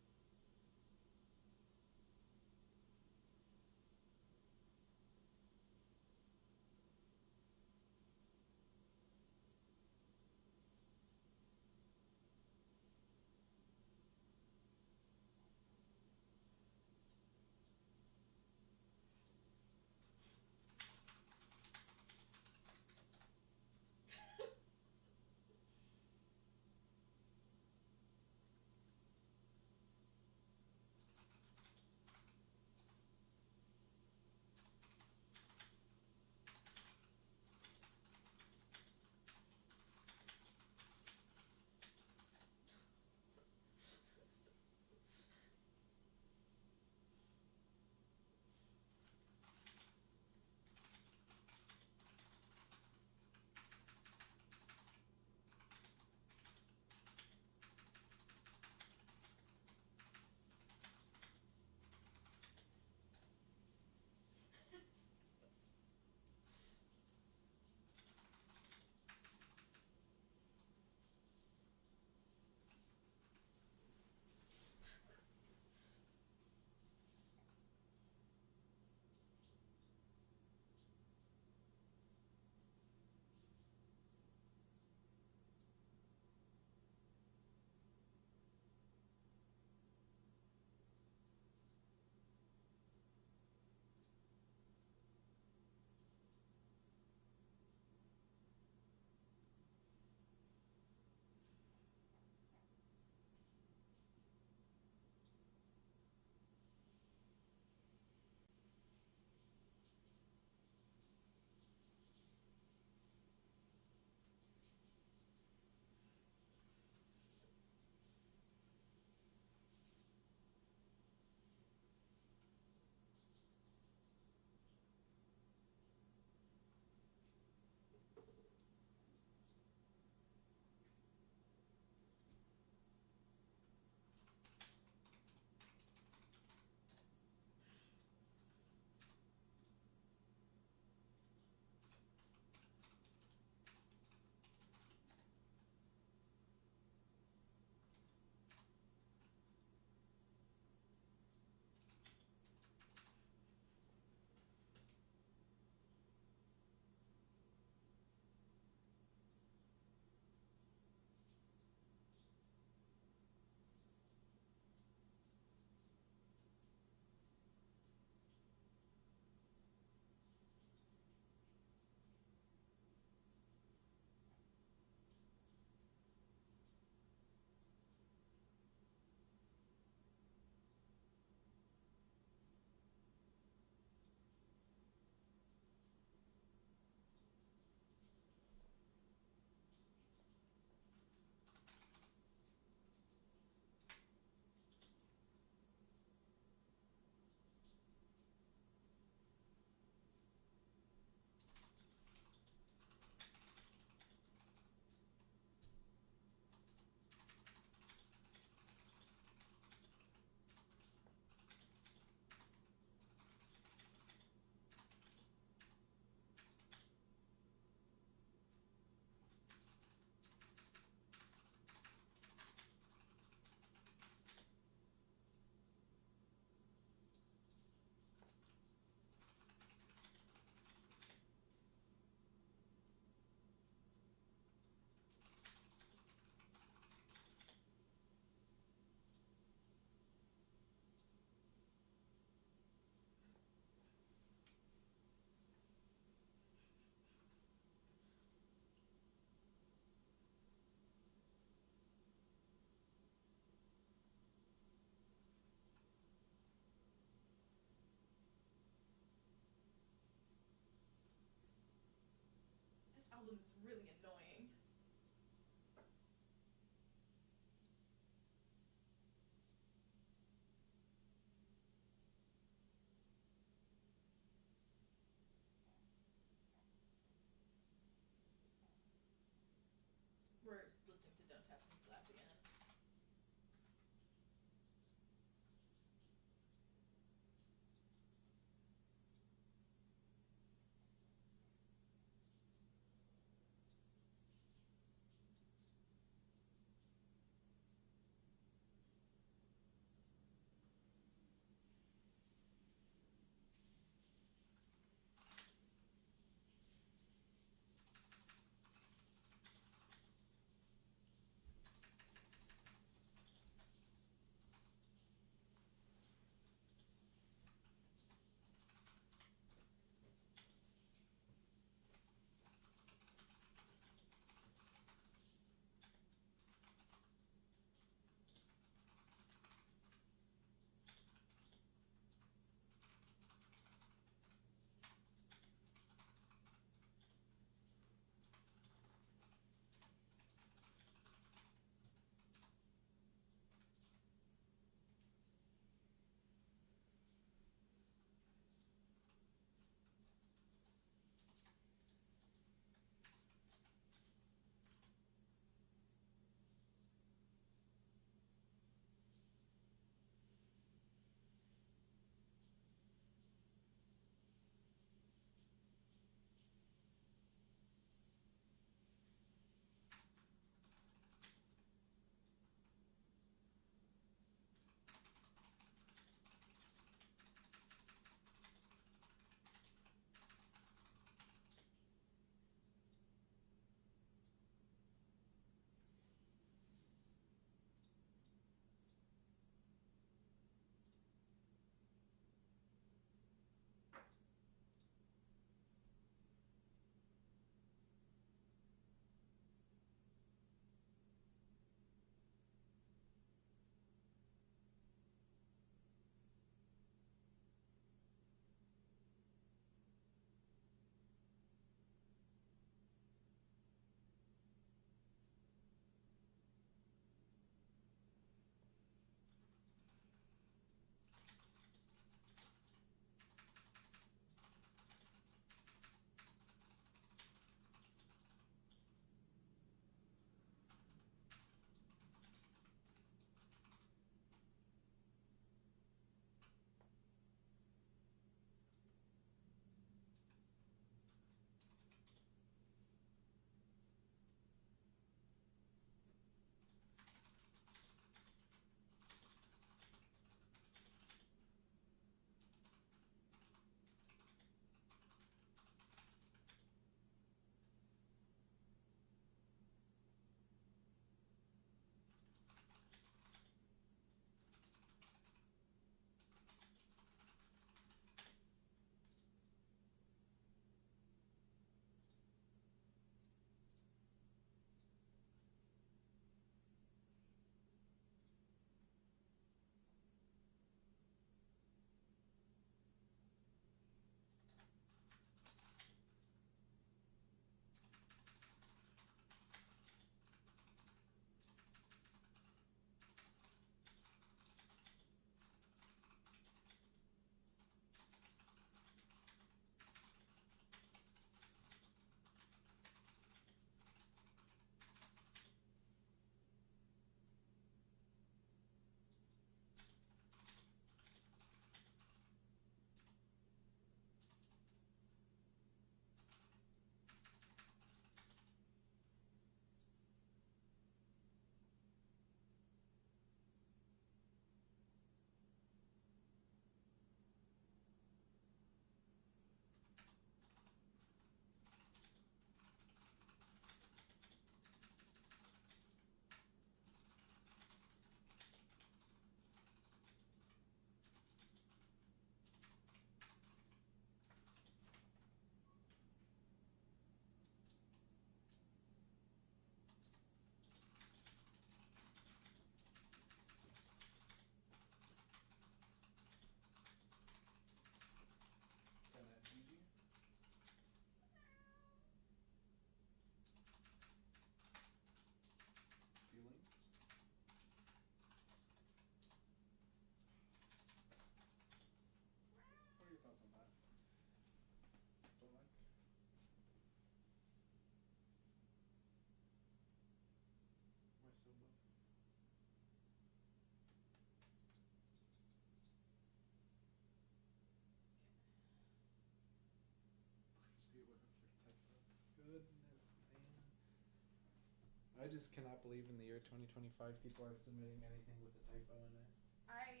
just cannot believe in the year 2025 people are submitting anything with a typo in it. I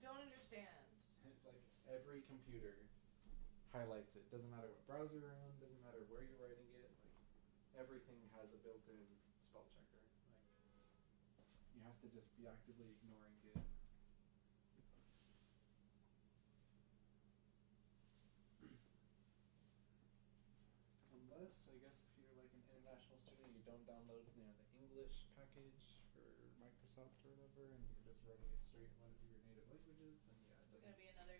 don't understand. Like every computer highlights it. Doesn't matter what browser you're on. Doesn't matter where you're writing it. Like everything has a built-in spell checker. Like you have to just be actively ignoring it. Unless, I guess, if you're like an international student, you don't download, the English package for Microsoft or whatever, and you're just running it straight in one of your native languages, then yeah, It's gonna be another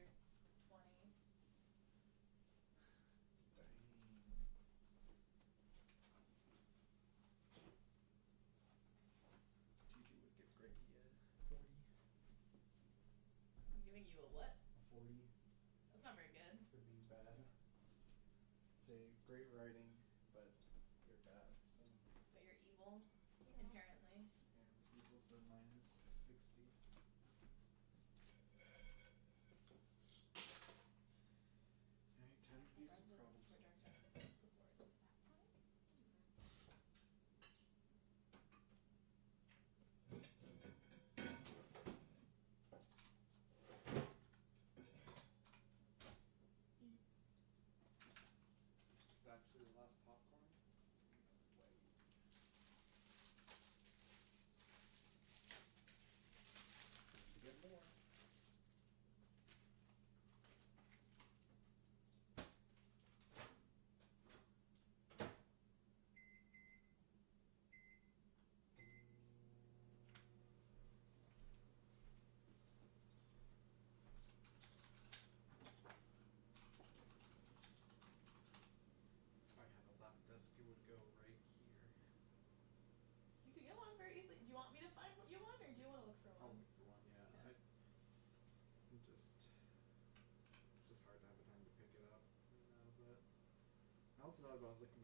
20. Dang. TJ would give Greg 40. I'm giving you a what? A 40 That's not very good. for being bad. Say great writing, but you're bad. So But you're evil, inherently. yeah, equals a minus 60. Alright, time to do some problems. This is actually the last popcorn. No way. To get more. If I had a lap desk, it would go right here. You could get one very easily. Do you want me to find what you want, or do you want to look for I'll one? look for one, yeah. Okay. It's just hard to have the time to pick it up, but I also thought about looking